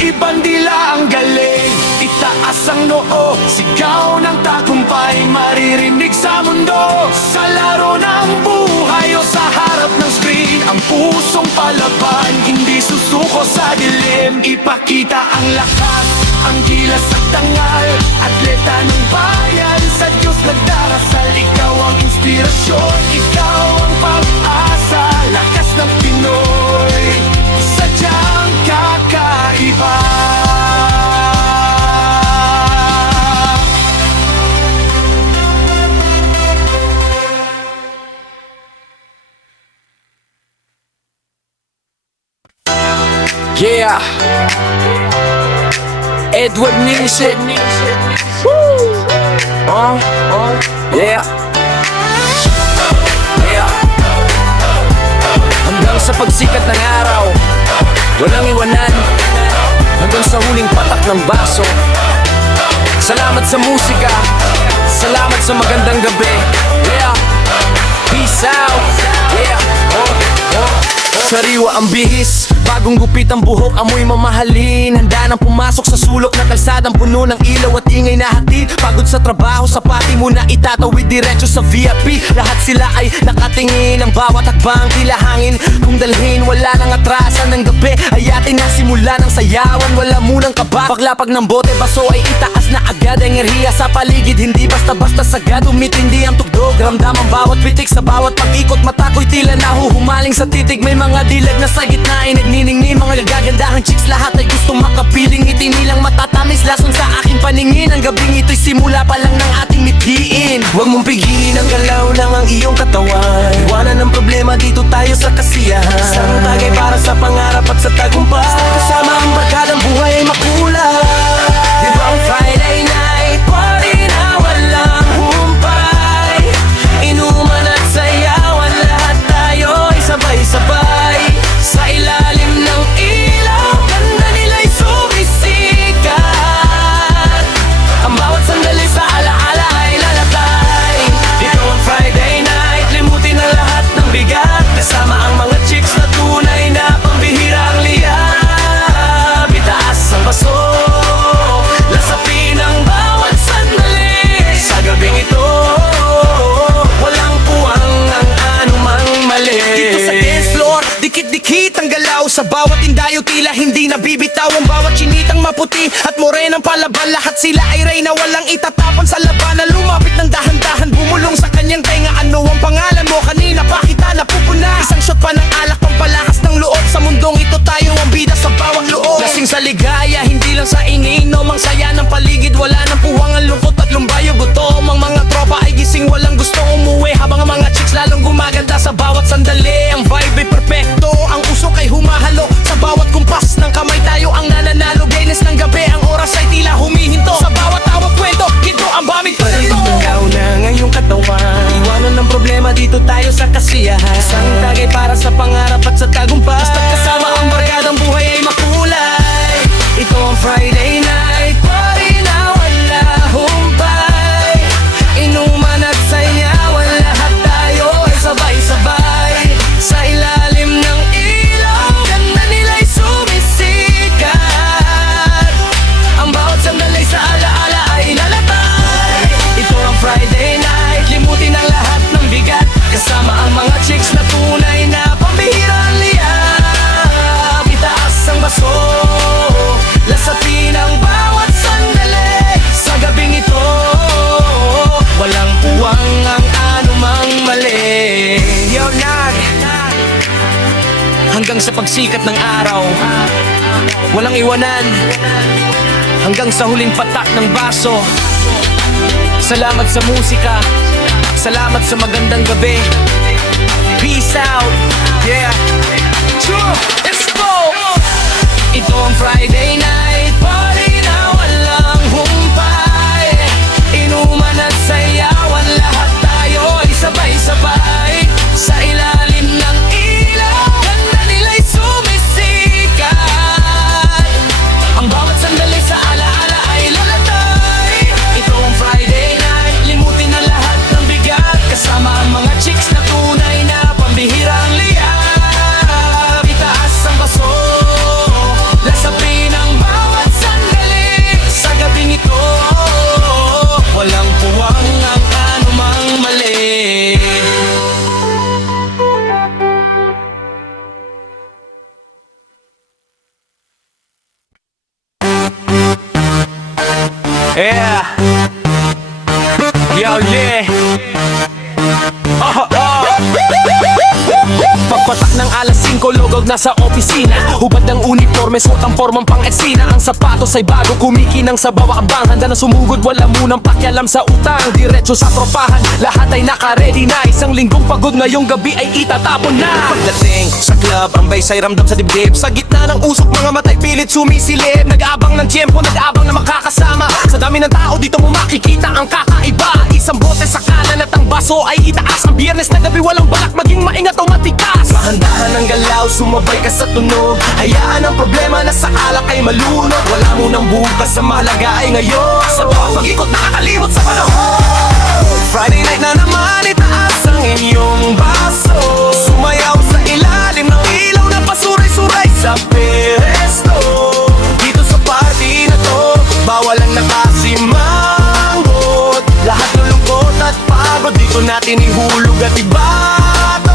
Ibandila ang galing, itaas ang noo. Sigaw ng tagumpay, maririnig sa mundo. Sa laro ng buhay o sa harap ng screen, ang pusong palaban, hindi susuko sa dilim. Ipakita ang lakas, ang gilas at dangal. Atleta ng bayan, sa Diyos nagdarasal. Ikaw ang inspirasyon, ikaw ang pag-asa. Lakas ng Pinoy, sadyang kakaiba. Yeah, Edward Music. Woo! Yeah. Yeah. Hanggang sa pagsikat ng araw, walang iwanan. Hanggang sa huling patak ng baso. Salamat sa musika, salamat sa magandang gabi. Yeah. Peace out. Yeah. Sariwa ang bihis, bagong gupit ang buhok, amoy mamahalin. Handa nang pumasok sa sulok na kalsadang puno ng ilaw at ingay na hatid. Pagod sa trabaho, sa pati mo na itatawid diretso sa VIP. Lahat sila ay nakatingin, ang bawat hakbang tila hangin. Kung dalhin, wala nang atrasan ng gabi, ay atin na simula ng sayawan. Wala munang kaba, paglapag ng bote, baso ay itaas na agad. Enerhiya sa paligid, hindi basta-basta sagad. Umitindi ang tugtog, ramdam ang bawat pitik. Sa bawat pag-ikot, mata ko'y tila nahuhumaling sa titig. May mga dilag na sa gitna ay nagniningning. Mga gagandahang chicks, lahat ay gustong makapiling. Ngiti nilang matatamis, lason sa aking paningin. Ang gabing ito'y simula pa lang ng ating mithiin. Huwag mong pigilin ang galaw ng ang iyong katawan. Iwanan ng problema, dito tayo sa kasiyahan. Isang tagay para sa pangarap at sa tagumpay. Basta kasama ang barkadang buhay ay makulay. Diba ang Friday night party na walang humpay? Inuman at sayawan, lahat tayo ay sabay-sabay. Sa ilalim ng ilaw, ganda nila'y sumisikat. Ang bawat sandali sa alaala ay lalatay. Dito ang Friday night, limutin ang lahat ng bigat. Kasama ang mga chicks na tunay na pambihirang liyab. Itaas ang baso, lasapin ang bawat sandali. Sa gabing ito, walang puwang ang anumang mali. Dito sa dance floor, dikit-dikit ang galaw. Sa bawat indayo tila hindi nabibitaw. Ang bawat chinitang maputi at morenang palaban. Lahat sila ay reyna, walang itatapon sa labanan. Lumapit ng dahan-dahan, bumulong sa kanyang tenga. Ano pa ng alak, pampalakas ng loob. Sa mundong ito tayo ang bida sa bawang loob. Lasing sa ligaya, hindi lang sa iniinom. Ang saya ng paligid, wala nang puwang ang lungkot at lumbayo gutom. Ang mga tropa ay gising, walang gustong umuwi. Habang ang mga chicks lalong gumaganda sa bawat sandali. Ang vibe ay perfecto, ang usok ay humahalo. Sa bawat kumpas ng kamay tayo ang nananalo. Gaynes ng gabi, ang oras ay tila humihinto. Sa bawat tawag kwento, ito ang bamig palito. Ikaw na ngayong katawan, iwanan ng problema, dito tayo sa kasiyahan. Isang tagay para sa pangarap at sa tagumpay. Basta't kasama ang barkadang buhay ay makulay. Ito ang Friday night party na wala humpay. Inuman at sayawan, lahat tayo ay sabay-sabay. Sa ilalim ng ilaw, ganda nila'y sumisikat. Ang bawat sandali sa alaala ay lalatay. Ito ang Friday night, limutin ang lahat ng bigat. Kasama ang mga chicks na tunay na pambihirang liyab. Itaas ang baso, lasapin ang bawat sandali. Sa gabing ito, walang puwang ang anumang mali. Yo, Nag! Hanggang sa pagsikat ng araw, walang iwanan. Hanggang sa huling patak ng baso. Salamat sa musika, salamat sa magandang gabi. Peace out, yeah. Sure, let's go! Ito ang Friday night party na walang humpay. Inuman at sayawan, lahat tayo ay sabay-sabay. Sa ilalim ng ilaw, ganda nila'y sumisikat. Ang bawat sandali sa alaala ay lalatay. Ito ang Friday night, limutin ang lahat ng bigat. Kasama ang mga chicks na tunay na pambihirang liyab. Itaas ang baso, lasapin ang bawat sandali. Sa gabing ito, walang puwang ang anumang mali. Yeah. Yo, yeah. Pagpatak ng alas 5, logog na sa opisina. Hubad ng uniforme, suot ang formang pang-eksina. Ang sapatos ay bago, kumikinang sa bawakbang. Handa na sumugod, wala munang pakialam sa utang. Diretso sa tropahan, lahat ay naka-ready na. Isang linggong pagod, ngayong gabi ay itatapon na. Pagdating sa club, ang baysay ramdam sa dibdib. Sa gitna ng usok, mga matay pilit sumisilip. Nag-abang ng tiyempo, nag-abang na makakasama. Sa dami ng tao, dito mo makikita ang kakaiba. Isang bote sa kanan at ang baso ay itaas. Ang biyernes na gabi, walang balak maging maingat o matikas. Mahandahan ng galaw, sumabay ka sa tunog. Hayaan ang problema na sa alak ay malunod. Wala mo nang bukas, sa mahalaga ay ngayon. Sa bawat pag-ikot nakakalimot sa panahon. Friday night na naman, itaas ang inyong baso. Sumayaw sa ilalim ng ilaw na pasuray-suray sa pesto. Dito sa party na to, bawal ang nakasimangot. Lahat lulungkot at pagod, dito natin ihulog at ibato.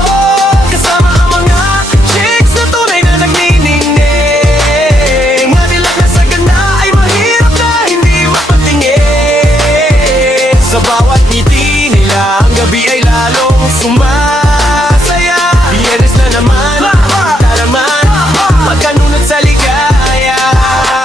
Kasama ang mga chicks na tunay na nagniningning. Madilag na sa ganda ay mahirap na hindi mapatingin. Sa bawat ngiti nila, ang gabi ay lalong sumasaya. Biyernes na naman, taraman, pagkanunod sa ligaya.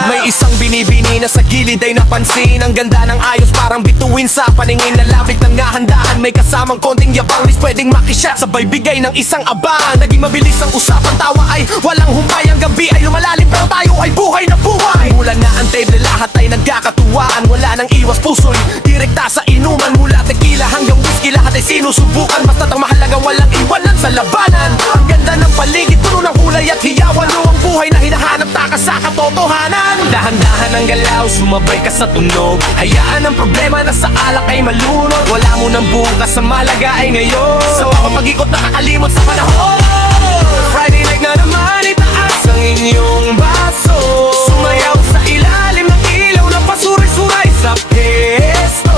May isang binibini na sa gilid ay napansin. Ang ganda ng ayos, parang bituin sa paningin. Nalapit ng nahandaan, may kasamang konting yabang. Lis pwedeng makishot, sabay bigay ng isang abang. Naging mabilis ang usapan, tawa ay walang humpay. Ang gabi ay lumalalim, pero tayo ay buhay na buhay. Mula na ang table, lahat ay nagkakatuwaan. Wala nang iwas puso'y direkta sa inuman. Mula tequila hanggang whisky, lahat ay sinusubukan. Basta't ang mahalaga, walang iwanan sa labanan. Ang ganda ng paligid, puno ng kulay at hiyawan. Luwang buhay na hinahanap, takas sa katotohanan. Dahan-dahan ang galaw, sumabay ka sa tunog. Hayaan ang problema na sa alak ay malunod. Wala mo nang bukas, sa malaga ay ngayon. Sa bawat pag-ikot nakakalimot sa panahon. Friday night na naman, itaas ang inyong baso. Sumayaw sa ilalim ng ilaw na pasuray-suray sa pesto.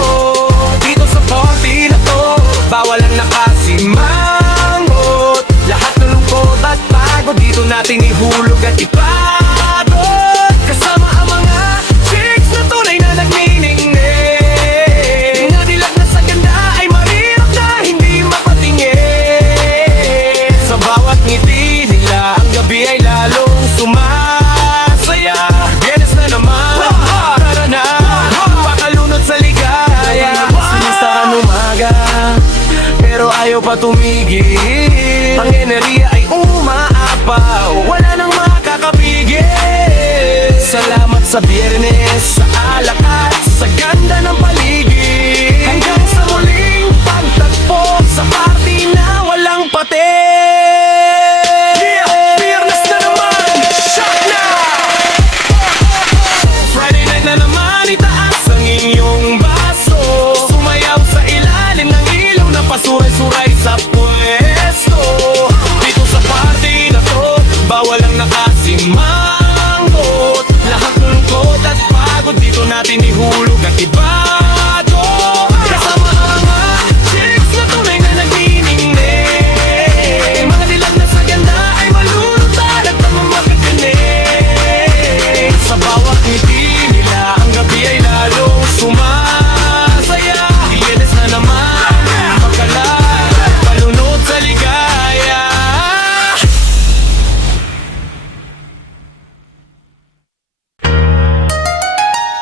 Dito sa party na to, bawal ang nakasimangot. Lahat nalungkot at pagod, dito natin ihulog at ipadot. Kasama ang mga chicks na tunay na nagniningning. Nadilag na sa ganda ay mahirap na hindi mapatingin. Sa bawat ngiti sa Biyernes, sa alak at sa ganda ng paligid, hanggang sa muling pagtagpo sa party na walang patin. Biyernes na naman, shot na! Friday night na naman, itaas ang inyong baso, sumayaw sa ilalim ng ilaw na pasuray-suray sa pwesto. Dito sa party na to, bawal ang nakasimangot. Lahat ng lungkot at pagod dito natin ihulog at ibado. Kasama ang mga chicks na tunay na nagniningning, mga dilag na sa ganda ay maluluntan at mamamagagaling. Sa bawat ngiti nila, ang gabi ay lalong sumasaya. Biyernes na naman, pagkalat at palunod sa ligaya.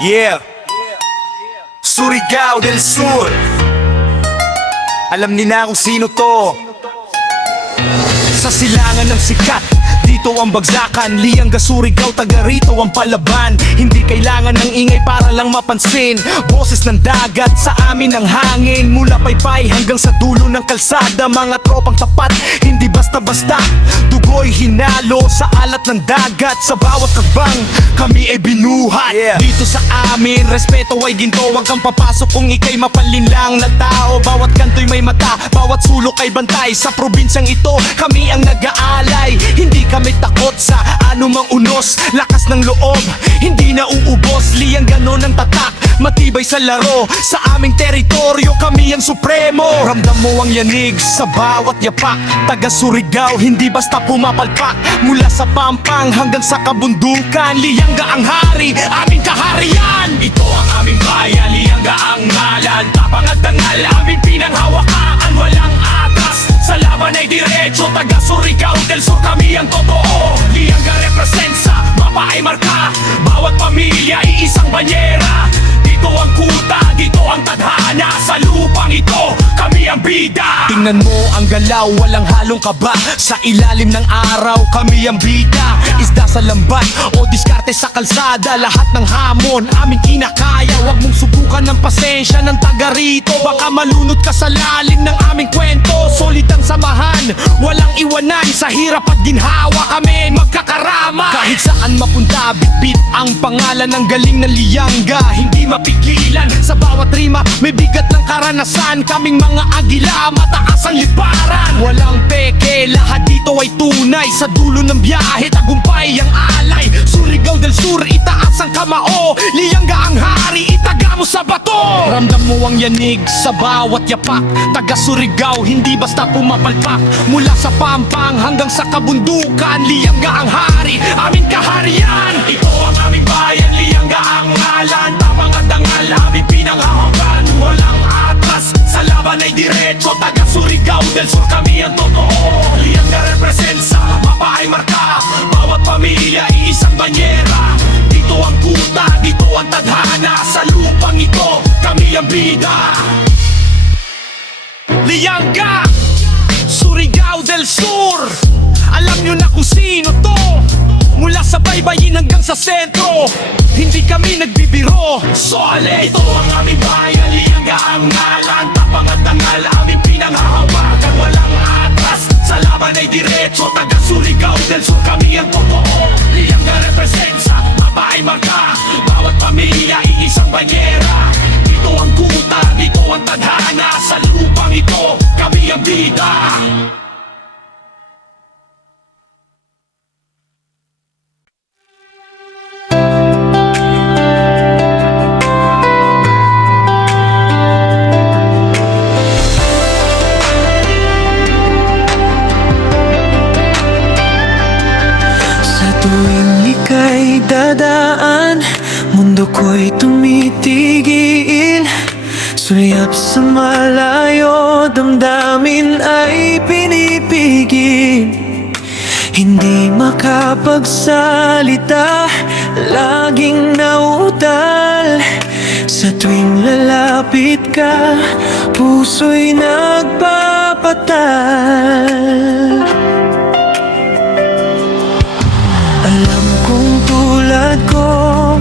Yeah, Surigao del Sur. Alam nila kung sino to. Sa silangan ng sikat, dito ang bagsakan. Liangga, Surigao, taga rito ang palaban. Hindi kailangan ng ingay para lang mapansin. Boses ng dagat, sa amin ang hangin. Mula paypay hanggang sa dulo ng kalsada. Mga tropang tapat, hindi basta-basta. Dugo'y hinalo sa alat ng dagat. Sa bawat hakbang, kami ay binuhat. Dito sa amin, respeto ay ginto. Huwag kang papasok kung ikay mapalinlang na tao. Bawat kanto'y may mata, bawat sulok ay bantay. Sa probinsyang ito, kami ang nag-aalay. Hindi kami takot sa anumang unos. Lakas ng loob, hindi na uubos. Liyang ganon ang tatak, matibay sa laro. Sa aming teritoryo, kami ang supremo. Ramdam mo ang yanig sa bawat yapak. Taga Surigao, hindi basta pumapalpak. Mula sa Pampang hanggang sa kabundukan, Liangga ang hari, aming kaharian. Ito ang aming bayan, Liangga ang ngalan. Tapang at dangal, aming pinanghawakan. Walang atras, sa laban ay diretso. Taga Surigao del Sur, kami ang totoo. Liangga represent sa mapa ay marka. Bawat pamilya ay isang banyera. Dito ang kuta, dito ang tadhana. Sa lupang ito, kami ang bida. Tingnan mo ang galaw, walang halong kaba. Sa ilalim ng araw, kami ang bida. Isda sa lambat o diskarte sa kalsada. Lahat ng hamon, aming kinakaya. Huwag mong subukan ng pasensya ng taga rito. Baka malunod ka sa lalim ng aming kwento. Solid ang samahan, walang iwanan. Sa hirap at ginhawa, kami magkakarama. Kahit saan mapunta, bitbit ang pangalan ng galing ng Liangga. Hindi mapigilan, sa bawat rima may bigat ng karanasan. Kaming mga agila, mataas ang liparan. Walang peke, lahat dito ay tunay. Sa dulo ng biyahe, tagumpay ang alay. Surigao del Sur, itaas ang kamao. Liangga ang hari, itaga mo sa bato. Ramdam mo ang yanig sa bawat yapak. Taga Surigao, hindi basta pumapalpak. Mula sa Pampang hanggang sa kabundukan, Liangga ang hari, aming kaharian. Ito ang aming bayan, Liangga ang ngalan. Tapang at dangal, aming pinanghawakan. Walang atras, sa laban ay diretso. Taga Surigao del Sur, kami ang totoo. Liangga represent sa mapa ay marka. Bawat pamilya ay isang banyera. Dito ang kuta, dito ang tadhana. Sa lupang ito, kami ang bida. Liangga, Surigao del Sur. Alam nyo na kung sino to. Mula sa baybayin hanggang sa sentro, hindi kami nagbibiro. Sole, ito ang aming bayan, Liangga ang ngalan. Tapang at dangal, aming pinanghahawakan. Walang atras, sa laban ay diretso. Taga Surigao del Sur, kami ang totoo. Liangga represent sa mapa ay marka. Bawat pamilya ay isang banyera. Dito ang kuta, dito ang tadhana. Sa lupang ito, kami ang bida. Dadaan, mundo ko'y tumitigil. Sulyap sa malayo, damdamin ay pinipigil. Hindi makapagsalita, laging nauutal. Sa tuwing lalapit ka, puso'y nagpapatal. Alam kong tulad ko,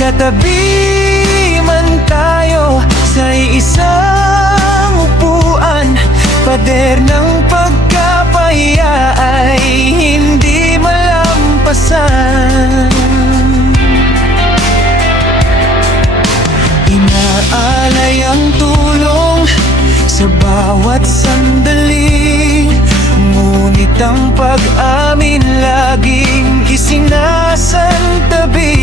magkatabi man tayo sa isang upuan, pader ng pagkapahiya ay hindi malampasan. Inaalay ang tulong sa bawat sandali, ngunit ang pag-amin laging isinasantabi.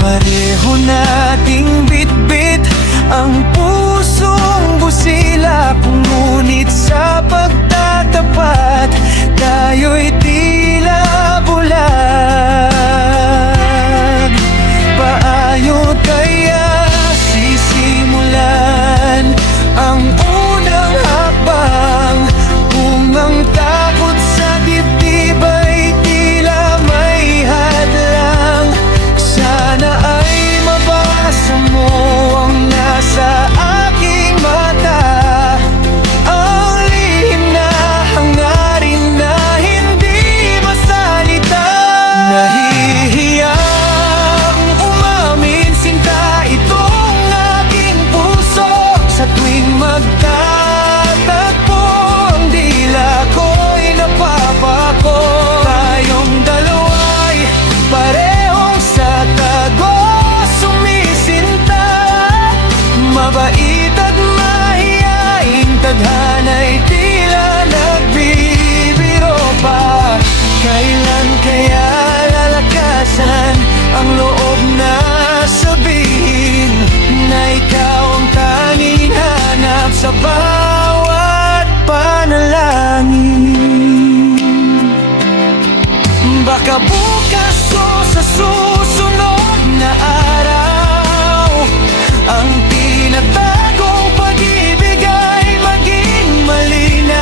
Pareho nating bitbit ang pusong busila, ngunit sa pagtatapat tayo'y tila bulag. Paano kaya sisimulan ang unang hakbang kung ang takot sa dibdib ay tila may hadlang? Sana ay mabasa mo ang nasa aking mata, ang lihim na hangarin na hindi masalita. Nahihiyang umamin, sinta, itong aking puso. Sa tuwing magtatagpo, ang dila ko'y napapako. Tayong dalawa'y parehong sa tago sumisinta, mabait at mahiyain, tadhana'y tila nagbibiro pa. Kailan kaya lalakasan ang loob na sabihin na ikaw ang tanging hanap sa bawat panalangin? Baka bukas o sa susunod na araw, ang tinatagong pag-ibig ay maging malinaw.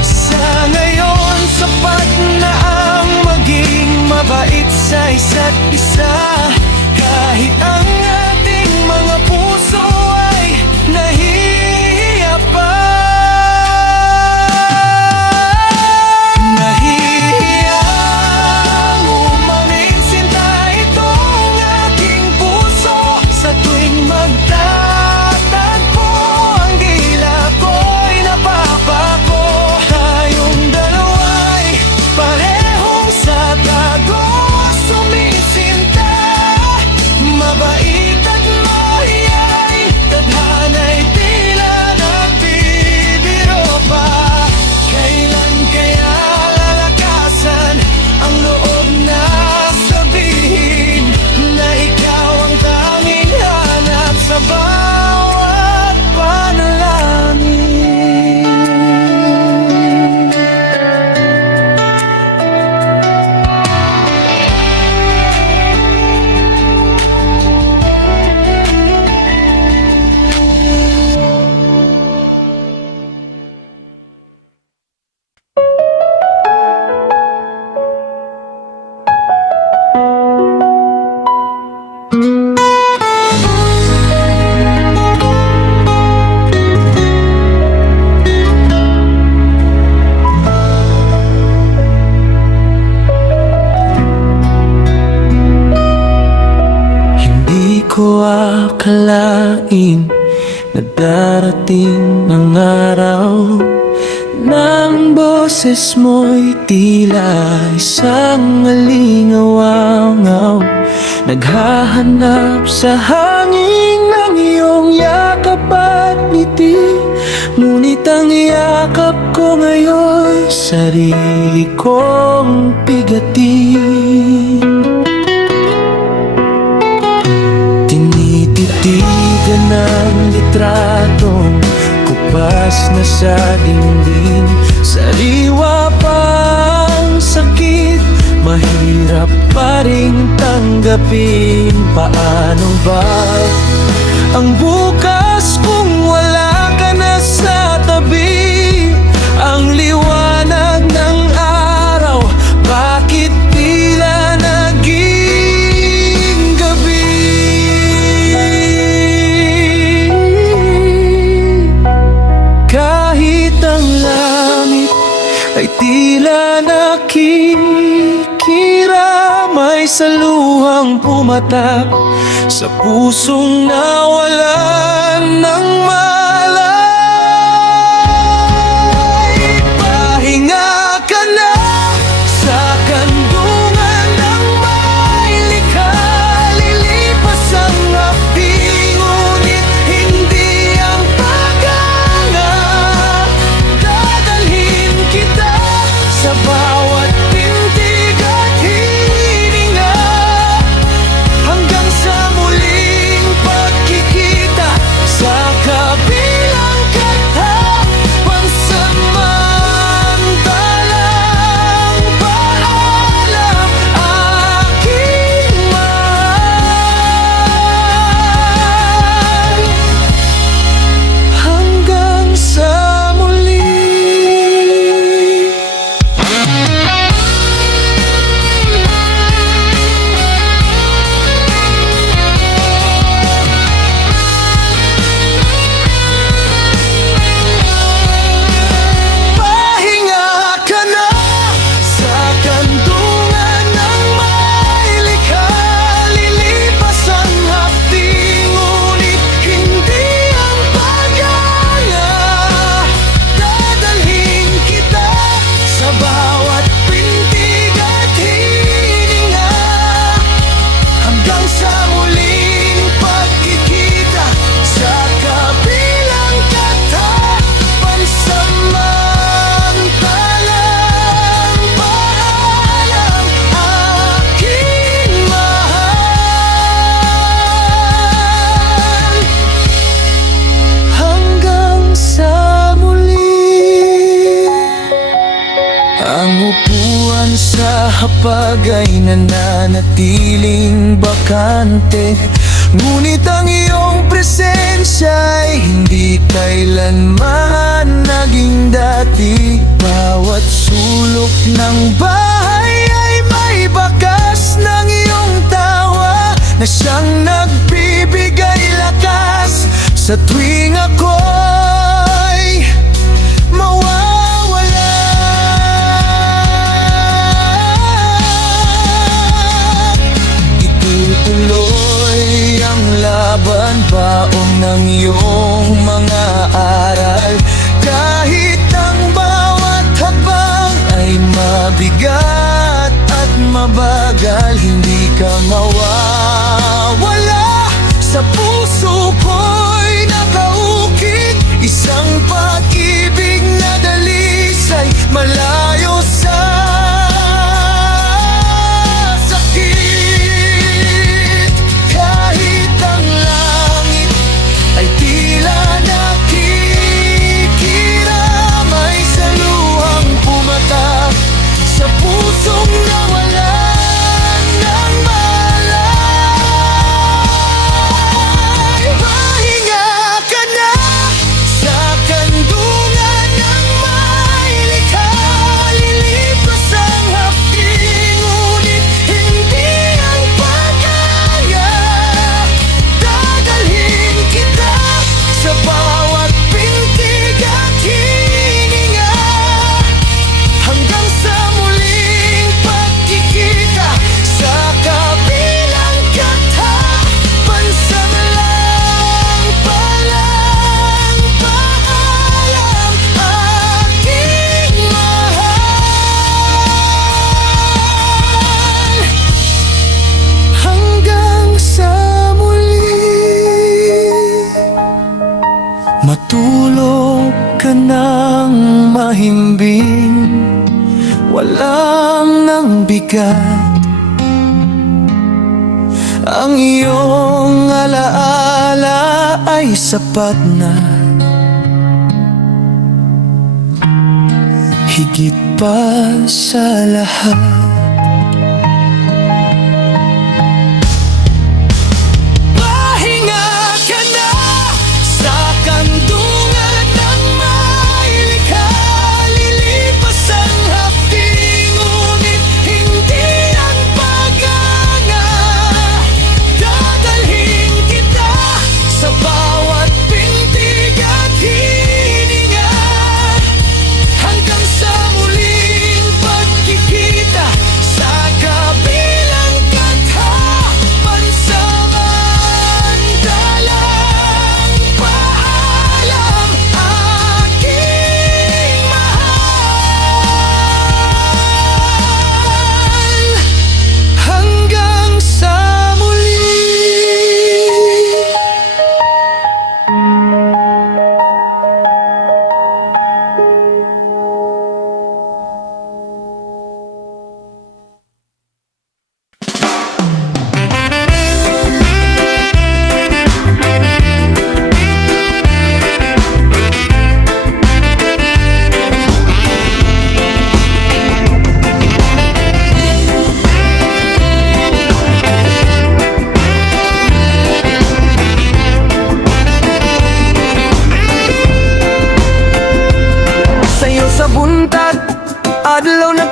Sa ngayon, sapat na ang maging mabait sa isa't isa, kahit ang ating mga puso ay nahihiya pa. Nahihiyang umamin, sinta, itong aking puso. Sa tuwing magtatagpo, ang dila ko'y napapako. Tayong dalawa'y parehong sa tago sumisinta, mabait at mahiyain, tadhana'y tila nagbibiro pa. Kailan kaya lalakasan ang loob na sabihin na ikaw ang tanging hanap sa bawat panalangin? Hindi ko akalain na darating ang araw ng boses mo'y tila isang alingawangaw, naghahanap sa hangin ng iyong yakap at ngiti. Ngunit ang yakap ko ngayon, sarili kong pigatin. Tinititigan ng litratong kupas na sa dingding, sariwa pang sakit, mahirap pa ring tanggapin. Paano ba ang bukas kung wala ka na sa tabi? Ang liwanag ng araw, bakit tila naging gabi? Kahit ang langit ay tila nakikiramay, may saluhang pumatak sa pusong nawalan ng malay. Pahinga ka na sa kandungan ng may likha. Lilipas ang hapdi, ngunit hindi ang paganga. Dadalhin kita sa bawat tindig at hininga, hanggang sa muling pagkikita sa kabilang katapang. Samantalang paalam, aking mahal, hanggang sa muli. Pahinga ka na sa kandungan ng may likha. Lilipas ang hapdi, ngunit hindi ang paganga. Dadalhin kita sa bawat pintig at hininga, hanggang sa muling pagkikita sa kabilang katapang. Samantalang paalam, aking mahal, hanggang sa muli. Ang upuan sa hapag ay nananatiling bakante, ngunit ang iyong presensya ay hindi kailanman naging dati. Bawat sulok ng bahay ay may bakas ng iyong tawa, na siyang nagbibigay lakas sa tuwing ako'y mawawala. Itutuloy ang laban, baon ng iyong mga aral. Kahit ang bawat habang ay mabigat at mabagal, hindi ka mawawala. Sa puso ko'y nakaukit isang pag-ibig na dalisay, malayo sa sakit. Kahit ang langit ay tila nakikiramay, sa luhang pumatak sa pusong nawalan ng malay. Pahinga ka na sa kandungan ng may likha. Lilipas ang hapdi, ngunit hindi ang paganga. Dadalhin kita sa bawat pintig at hininga, hanggang sa muling pagkikita sa kabilang katapang. Samantalang paalam, aking mahal, hanggang sa muli. Matulog ka ng mahimbing, walang nang bigat. Ang iyong alaala ay sapat na, higit pa sa lahat. Pahinga ka na sa kandungan ng may likha. Lilipas ang hapdi, ngunit hindi ang paganga. Dadalhin kita sa bawat pintig at hininga, hanggang sa muling pagkikita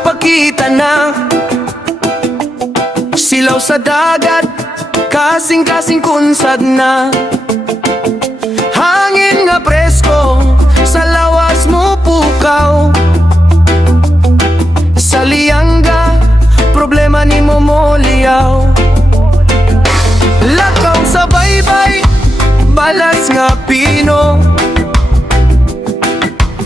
nagpakita na. Silaw sa dagat, kasing-kasing kunsad na. Hangin nga presko, sa lawas mo pukaw. Sa liyangga, problema ni mo liyaw. Lakaw sa baybay, balas nga pino.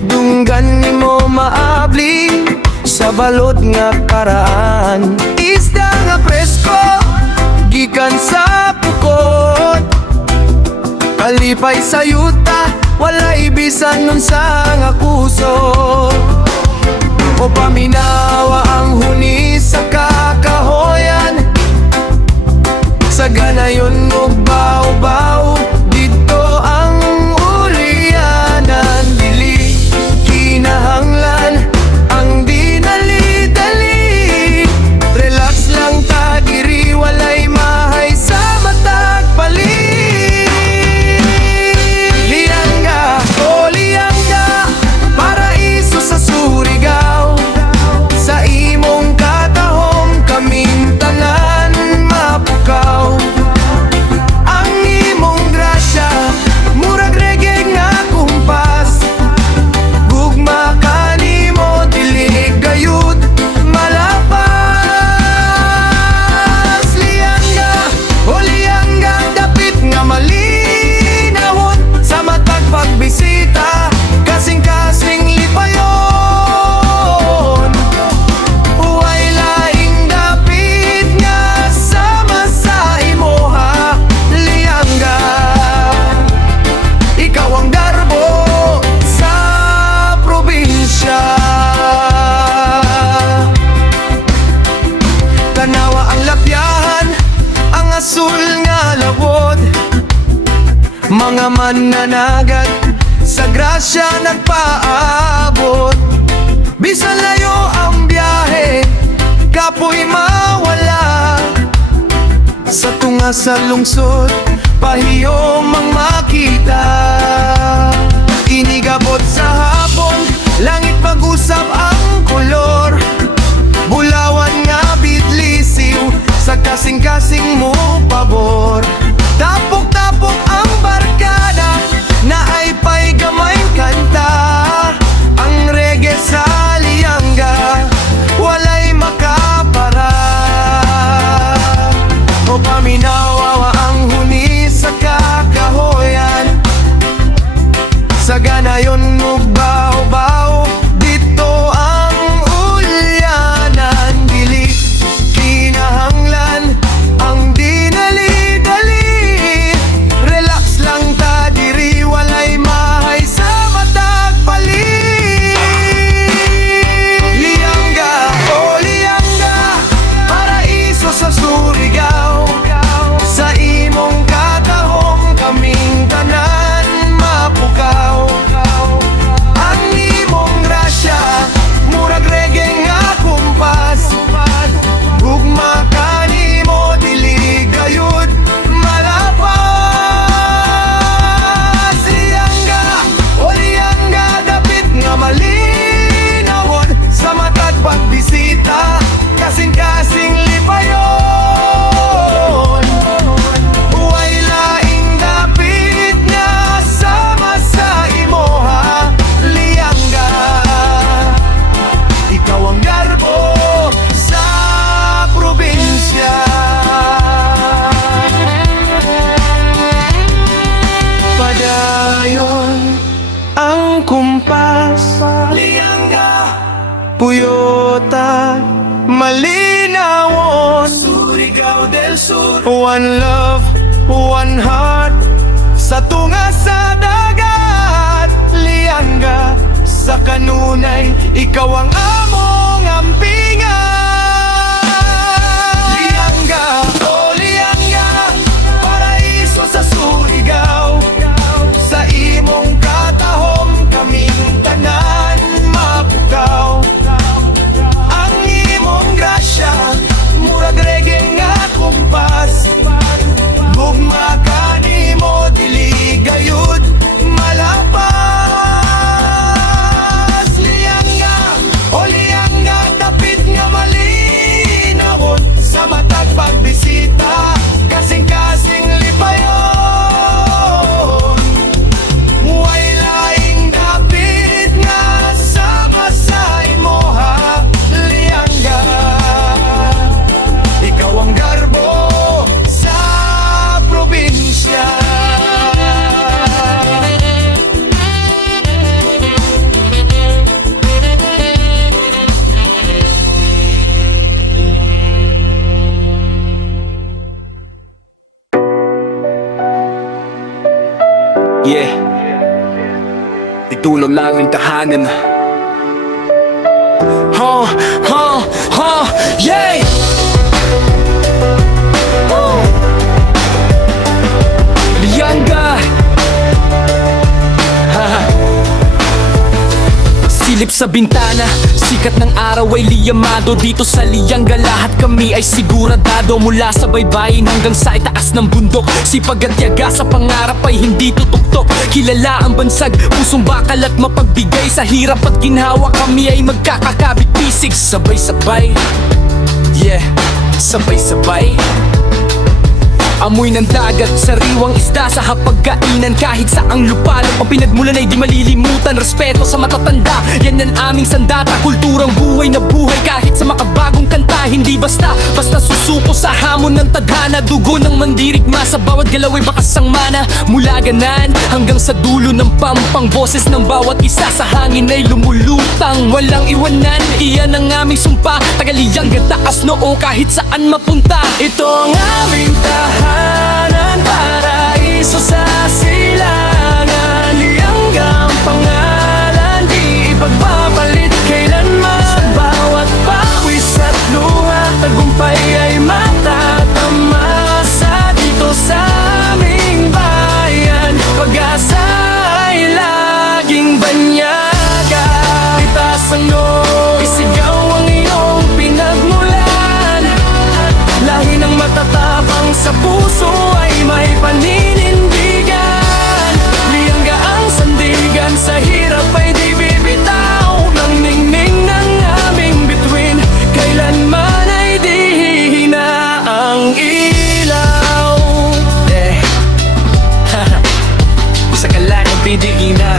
Dunggan ni mo maabli, sa balod nga karaan. Isda nga presko, gikan sa pukot. Kalipay sa yuta, walay bisan nun sa nga kusot. O paminawa ang huni sa kakahoyan. Sa ganayon mo baw-baw, dito ang ulianan. Dili kinahanglan ang dinali-dali. Relax lang tagiri, walay mahay sa matag pali. Liyangga, o liyangga, paraiso sa Surigao. Sa imong katahom, kaming tanan mapukaw. Ang imong grasya, murag reggae nga kumpas. Gugma ka nimo, dili gayud malapas. Liyangga, o liyangga, dapit nga malinawon. Sa matag pagbisita, kasing-kasing lipayon. Huway laing dapit nga sama sa imoha. Liyangga, ikaw ang garbo sa probinsya. Tanawa ang lapyahan, ang asul nga lawod. Mga mananagat, sa grasya nagpaabot. Bisan layo ang biyahe, kapoy mawala. Sa tunga sa lungsod, pahiyom ang makita. Inigabot sa hapon, langit pag-usap ang kolor. Bulawan nga bidlisiw, sa kasing-kasing mo pabor. Tapok-tapok ang barkada, na ay pa'y gamay kanta. Ang reggae sa liyangga, walay makapara. O paminawa ang huni sa kakahoyan. Sa ganayon mo baw-baw, dito ang ulyanan. Dili kinahanglan ang dinali-dali. Relax lang ta diri, walay mahay sa matag pali. Liyangga, o liyangga, paraiso sa Surigao. Sa imong katahom, kaming tanan mapukaw. Ang imong grasya, murag reggae nga kumpas. Gugma ka nimo, dili gayud malapas. Liyangga, o liyangga, dapit nga malinawon. Sa matag pagbisita, kasing-kasing lipayon. Huway laing dapit nga sama sa imoha. Liyangga, ikaw ang garbo sa probinsya. Padayon ang kumpas. Liyangga, puyota, malinawon. Surigao del Sur, one love, one heart. Sa tunga sa dagat, liyangga, sa kanunay, ikaw ang among ampingan. Liyangga, o liyangga, paraiso sa Surigao. Sa imong katahom, kaming tanan mapukaw. Ang imong grasya, murag reggae nga kumpas. Gugma ka nimo, dili gayud dulo ng tahanan. Yeah! Lianga! Silip sa bintana, sikat ng araw ay liyamado. Dito sa Lianga lahat kami ay siguradado. Mula sa baybayin hanggang sa itaas ng bundok, sipag at tiyaga sa pangarap ay hindi tutuktok. Kilala ang bansag, pusong bakal at mapagbigay. Sa hirap at ginhawa kami ay magkakakabit-bisig. Sabay-sabay, yeah, sabay-sabay. Amoy ng dagat, sariwang isda sa hapagkainan. Kahit saang lupalop ang pinagmulan ay di malilimutan. Respeto sa matatanda, yan ang aming sandata. Kulturang buhay na buhay kahit sa makabagong kanta. Hindi basta susuko sa hamon ng tadhana. Dugo ng mandirigma sa bawat galaw ay bakas ang mana. Mula ganan hanggang sa dulo ng pampang, boses ng bawat isa sa hangin ay lumulutang. Walang iwanan, iyan ang aming sumpa. Tagaliyang taas noo kahit saan mapunta. Ito ang aming tahanan, paraiso sa silangan. Liangga ang pangalan, di ipagpapalit kailanman. Sa bawat pawis at luha, tagumpay ay matatamasa. Dito sa aming bayan, pag-asa ay laging banyaga. Itaas ang noo, isigaw ang iyong pinagmulan. Lahi ng matatapang sa puso ay may paninindigan. Liangga ang sandigan, sa hirap ay di bibitaw. Ng ningning ng aming bituin, kailanman ay di hihina ang ilaw. Isa ka lang ang pidigina.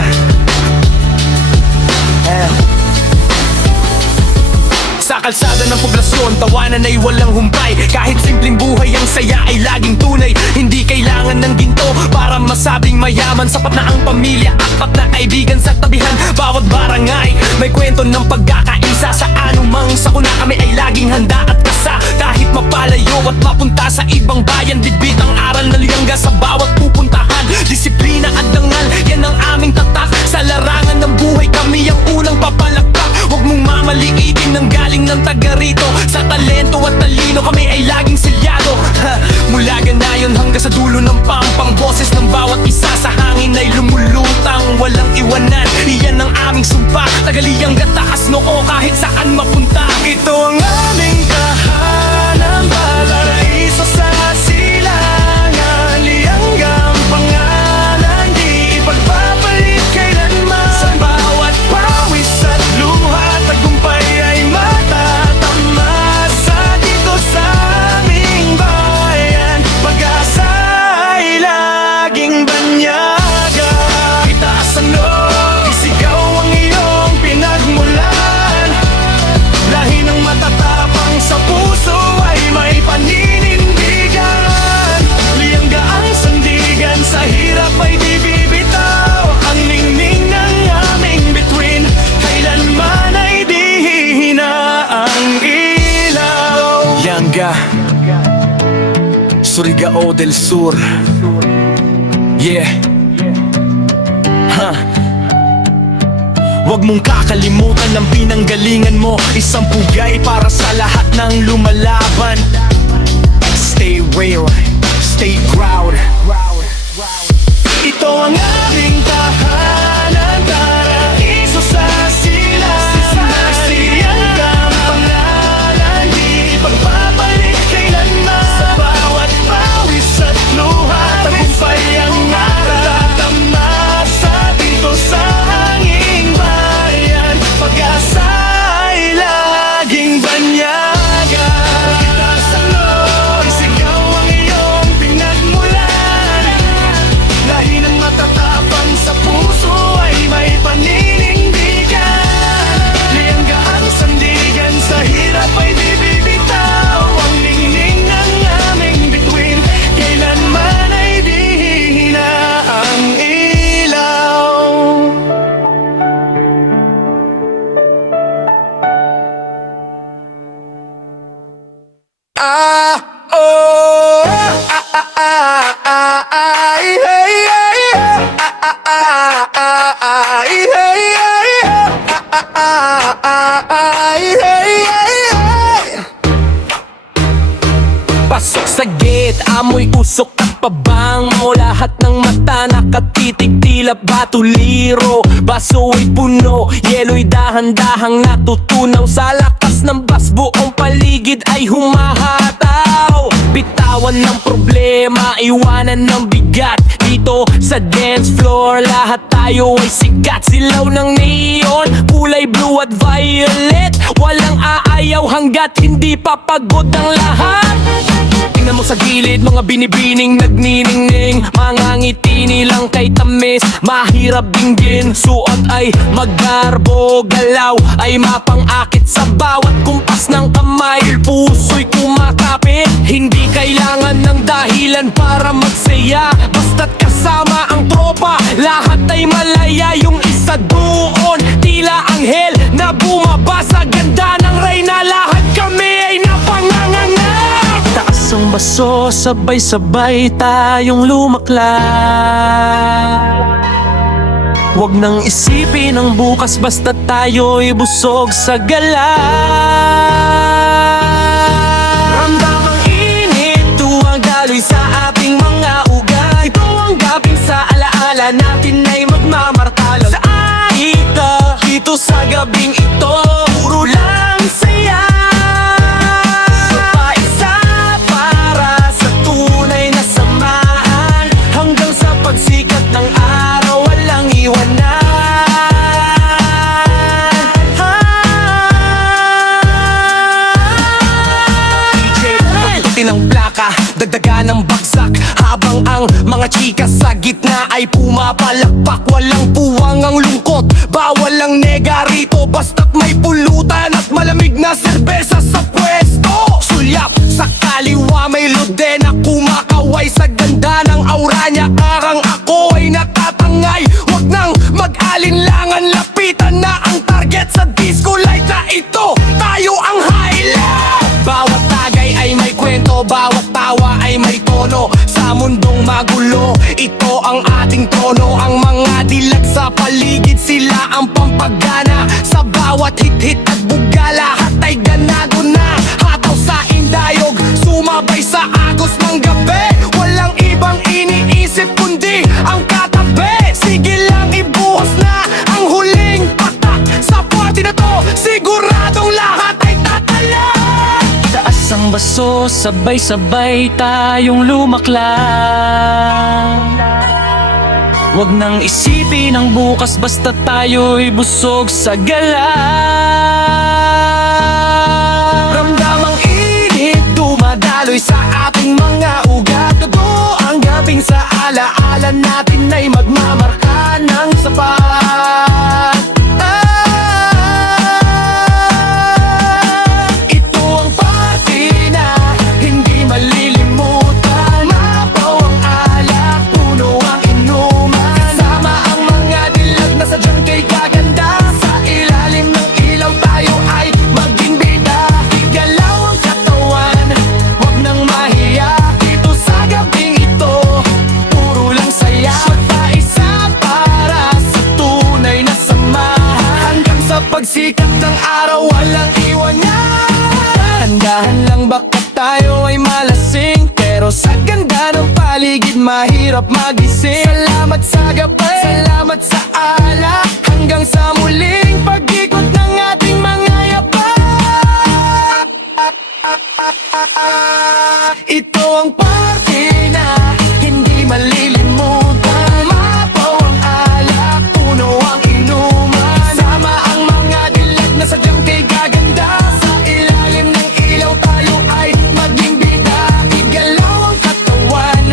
Sa kalsada ng poblasyon, tawanan ay walang humpay. Kahit simpleng buhay ang saya ay laging tunay. Hindi kailangan ng ginto para masabing mayaman. Sapat na ang pamilya, apat na kaibigan sa tabihan. Bawat barangay may kwento ng pagkakaisa. Sa anumang sakuna kami ay laging handa at kasa. Kahit mapalayo at mapunta sa ibang bayan, bitbit ang aral na Liangga sa bawat pupuntahan. Disiplina at dangal, yan ang aming tatak. Sa larangan ng buhay kami ang unang papalakpak. Huwag mong mamaliitin ng galing ng taga rito. Sa talento at talino kami ay laging selyado. Mula ganayon hanggang sa dulo ng pampang, boses ng bawat isa sa hangin ay lumulutang. Walang iwanan, iyan ang aming sumpa. Tagaliyang taas noo kahit saan mapunta. Ito ang aming tahanan, paraiso sa silangan. Liangga ang pangalan, di ipagpapalit kailanman. Sa bawat pawis at luha, tagumpay ay matatamasa. Dito sa aming bayan, pag-asa ay laging banyaga. Itaas ang noo, isigaw ang iyong pinagmulan. Lahi ng matatapang sa puso ay may paninindigan. Liangga ang sandigan, sa hirap ay di bibitaw. Ang ningning ng aming bituin, kailanman ay di hihina ang ilaw. Lianga, Surigao del Sur. Yeah. Huwag mong kakalimutan ang pinanggalingan mo. Isang pugay para sa lahat ng lumalaban. Stay real, stay proud. Ito ang aming tahanan, paraiso sa silangan. Liangga ang pangalan, di ipagpapalit kailanman. Sa bawat pawis at luha, tagumpay ang matatamasa. Dito sa hanging bayan, pag-asa ay laging banyaga. Itaas ang noo, isigaw ang iyong pinagmulan. Lahi ng matatapang sa puso Amoy usok at pabango, lahat ng mata nakatitig, tila batuliro. Baso ay puno, yelo'y dahan-dahang natutunaw. Sa lakas ng bas, buong paligid ay humahataw. Bitawan ng problema, iwanan ng bigat. Dito sa dance floor, lahat tayo ay sikat. Silaw ng neon, kulay blue at violet. Walang aayaw hanggat hindi papagod ang lahat. Tingnan mo sa gilid, mga binibining nagniningning. Mga ngiti nilang kay tamis, mahirap dinggin. Suot ay maggarbo, galaw ay mapangakit sa bawat kumpas ng kamay. Puso'y kumakapit, hindi kailangan ng dahilan para magsaya. Basta't kasama ang tropa, lahat ay malaya. Yung isa doon, tila anghel na bumaba sa ganda ng reyna. Lahat kami ay napanganganga. Taas ang baso, sabay-sabay tayong lumakla. Huwag nang isipin ang bukas, basta tayo'y busog sa gala. Ramdam ang init, tuwang daloy sa ating mga ugat. Ito ang gabing sa alaala natin ay magmamartalo. Sa aita, dito sa gabing ito, puro lang saya. Paisa para sa tunay na samahan, hanggang sa pagsikat ng araw, walang iwanan. DJ, pagtutin ng plaka, dagdagan ng bagsak, habang ang mga chika sa gitna ay pumapalakpak. Walang puwang ang lungkot, bawal ang nega rito. Basta't may pulutan at malamig na serbesa sa pwesto. Sulyap sa kaliwa, may lode na kumakaway sa ganda ng aura niya. Parang ako ay natatangay. Huwag nang mag-alinlangan, lapitan na ang target sa disco light na ito. Tayo ang highlight. Bawat tagay ay may kwento, bawat tawa ay may tono. Sa mundong magulo, ito ang ating trono. Ang mga dilag sa paligid, sila ang pampagana. Sa bawat hit-hit at buga, lahat ay ganado na. Hataw sa indayog, sumabay sa agos ng gabi. Walang ibang iniisip kundi ang katabi. Sige lang, ibuhos na ang huling patak. Sa party na to, siguradong lahat ay tatala. Taas ang baso, sabay-sabay tayong lumakla. Huwag nang isipin ang bukas, basta tayo'y busog sa gala. Ramdam ang init, dumadaloy sa ating mga ugat. Dugo ang gabing sa alaala natin ay magmamarka ng sapat. Ito ang party na hindi malilimutan. Mabaw ang alak, puno ang inuman. Kasama ang mga dilag na sadyang kay gaganda. Sa ilalim ng ilaw tayo ay maging bida. Igalaw ang katawan, huwag nang mahiya. Dito sa gabing ito, puro lang saya. Paisa para sa tunay na samahan, hanggang sa pagsikat ng araw, walang iwanan. Handahan lang baka tayo ay malasing, pero sa ganda ng paligid mahirap magising. Salamat sa gabay, salamat sa alak, hanggang sa muling pag-ikot ng ating mga yapak. Ito ang party na hindi malilimutan. Mabaw ang alak, puno ang inuman. Sama ang mga dilag na sadyang kay gaganda. Sa ilalim ng ilaw tayo ay maging bida. Igalaw ang katawan,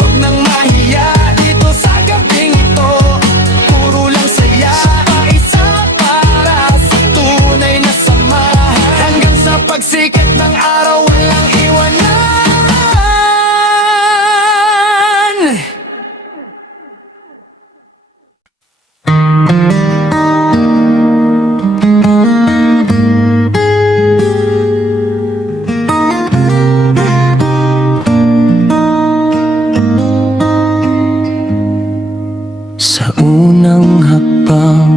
huwag nang mahiya. Dito sa gabing ito, puro lang saya. Paisa para sa tunay na samahan, hanggang sa pagsikat ng araw, walang iwanan. Sa unang hakbang,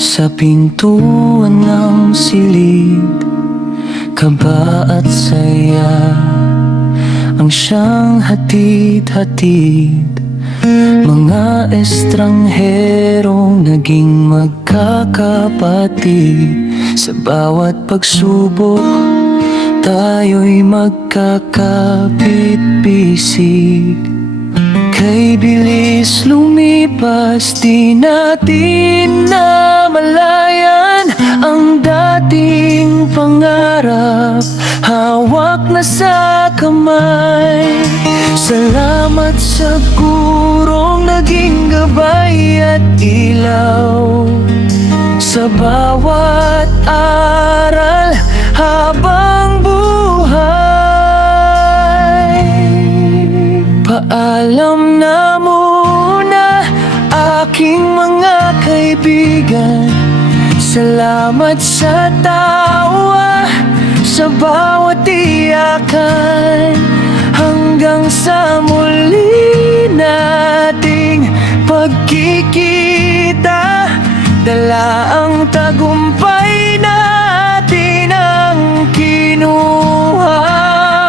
sa pintuan ng silid, kaba at saya ang siyang hatid-hatid. Mga estrangherong naging magkakapatid. Sa bawat pagsubok, tayo'y magkakapit-bisig. Kay bilis lumipas, di natin namalayan ang dating pangarap, hawak na sa kamay. Salamat sa gurong naging gabay at ilaw sa bawat aral habang buhay. Paalam na muna aking mga kaibigan. Salamat sa tawa, sa bawat iyakan. Hanggang sa muli nating pagkikita, dala ang tagumpay natin ang kinuha.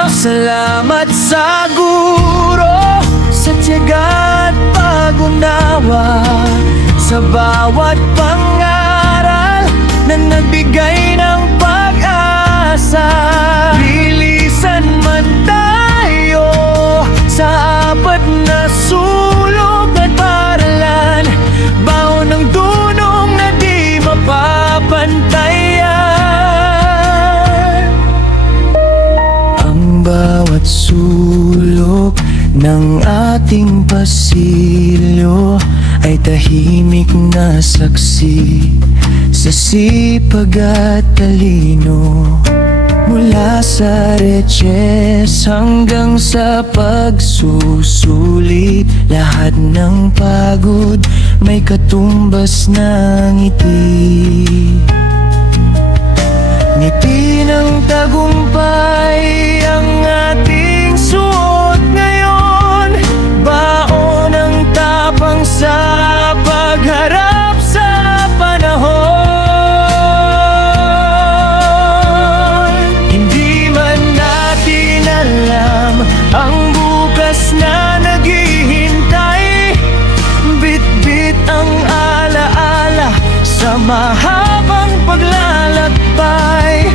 Salamat sa guro, sa tiyaga at pag-unawa, sa bawat pangaral na nagbigay ng pag-asa. Lilisan man tayo sa apat na sulok at paralan, baon ng dunong na di mapapantayan. Ang bawat sulok ng ating pasilyo ay tahimik na saksi sa sipag at talino. Mula sa reches hanggang sa pagsusulit, lahat ng pagod may katumbas na ngiti. Ngiti ng tagumpay ang ating suot ngayon, baon ng tapang sa pagharap sa panahon. Hindi man natin alam ang bukas na naghihintay, bit-bit ang alaala sa mahabang paglalakbay.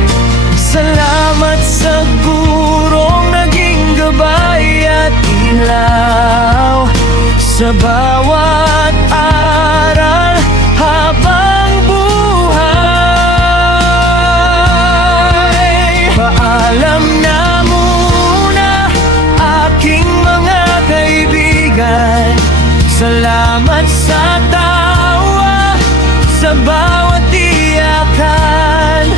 Salamat sa gurong naging gabay at ilaw sa bawat aral habang buhay. Paalam na muna aking mga kaibigan. Salamat sa tawa, sa bawat iyakan.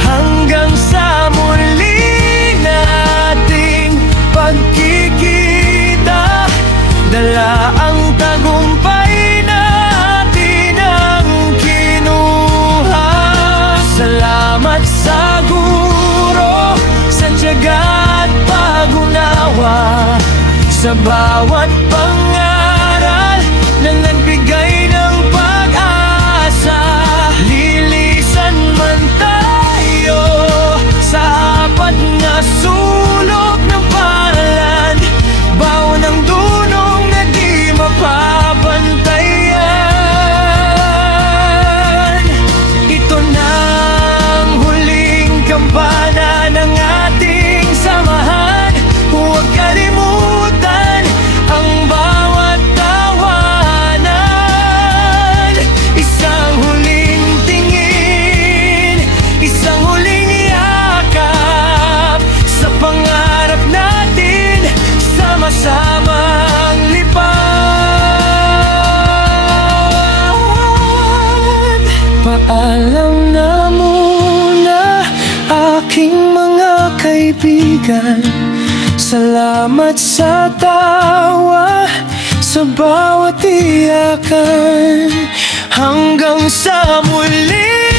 Hanggang sa muli nating pagkikita, dala ang tagumpay natin ang kinuha. Salamat sa guro, sa tiyaga at pag-unawa, sa bawat pangaral na nagbigay ng pag-asa. Lilisan man tayo sa apat na sulok ng paralan, baon ng dunong na di mapapantayan. Ito na ang huling kampana ng ating samahan. Huwag kalimutan ang bawat tawanan. Isang huling tingin, isang huling yakap sa pangarap natin, sama-samang lipad. Paalam na muna aking mga kaibigan. Salamat sa tawa, sa bawat iyakan. Hanggang sa muli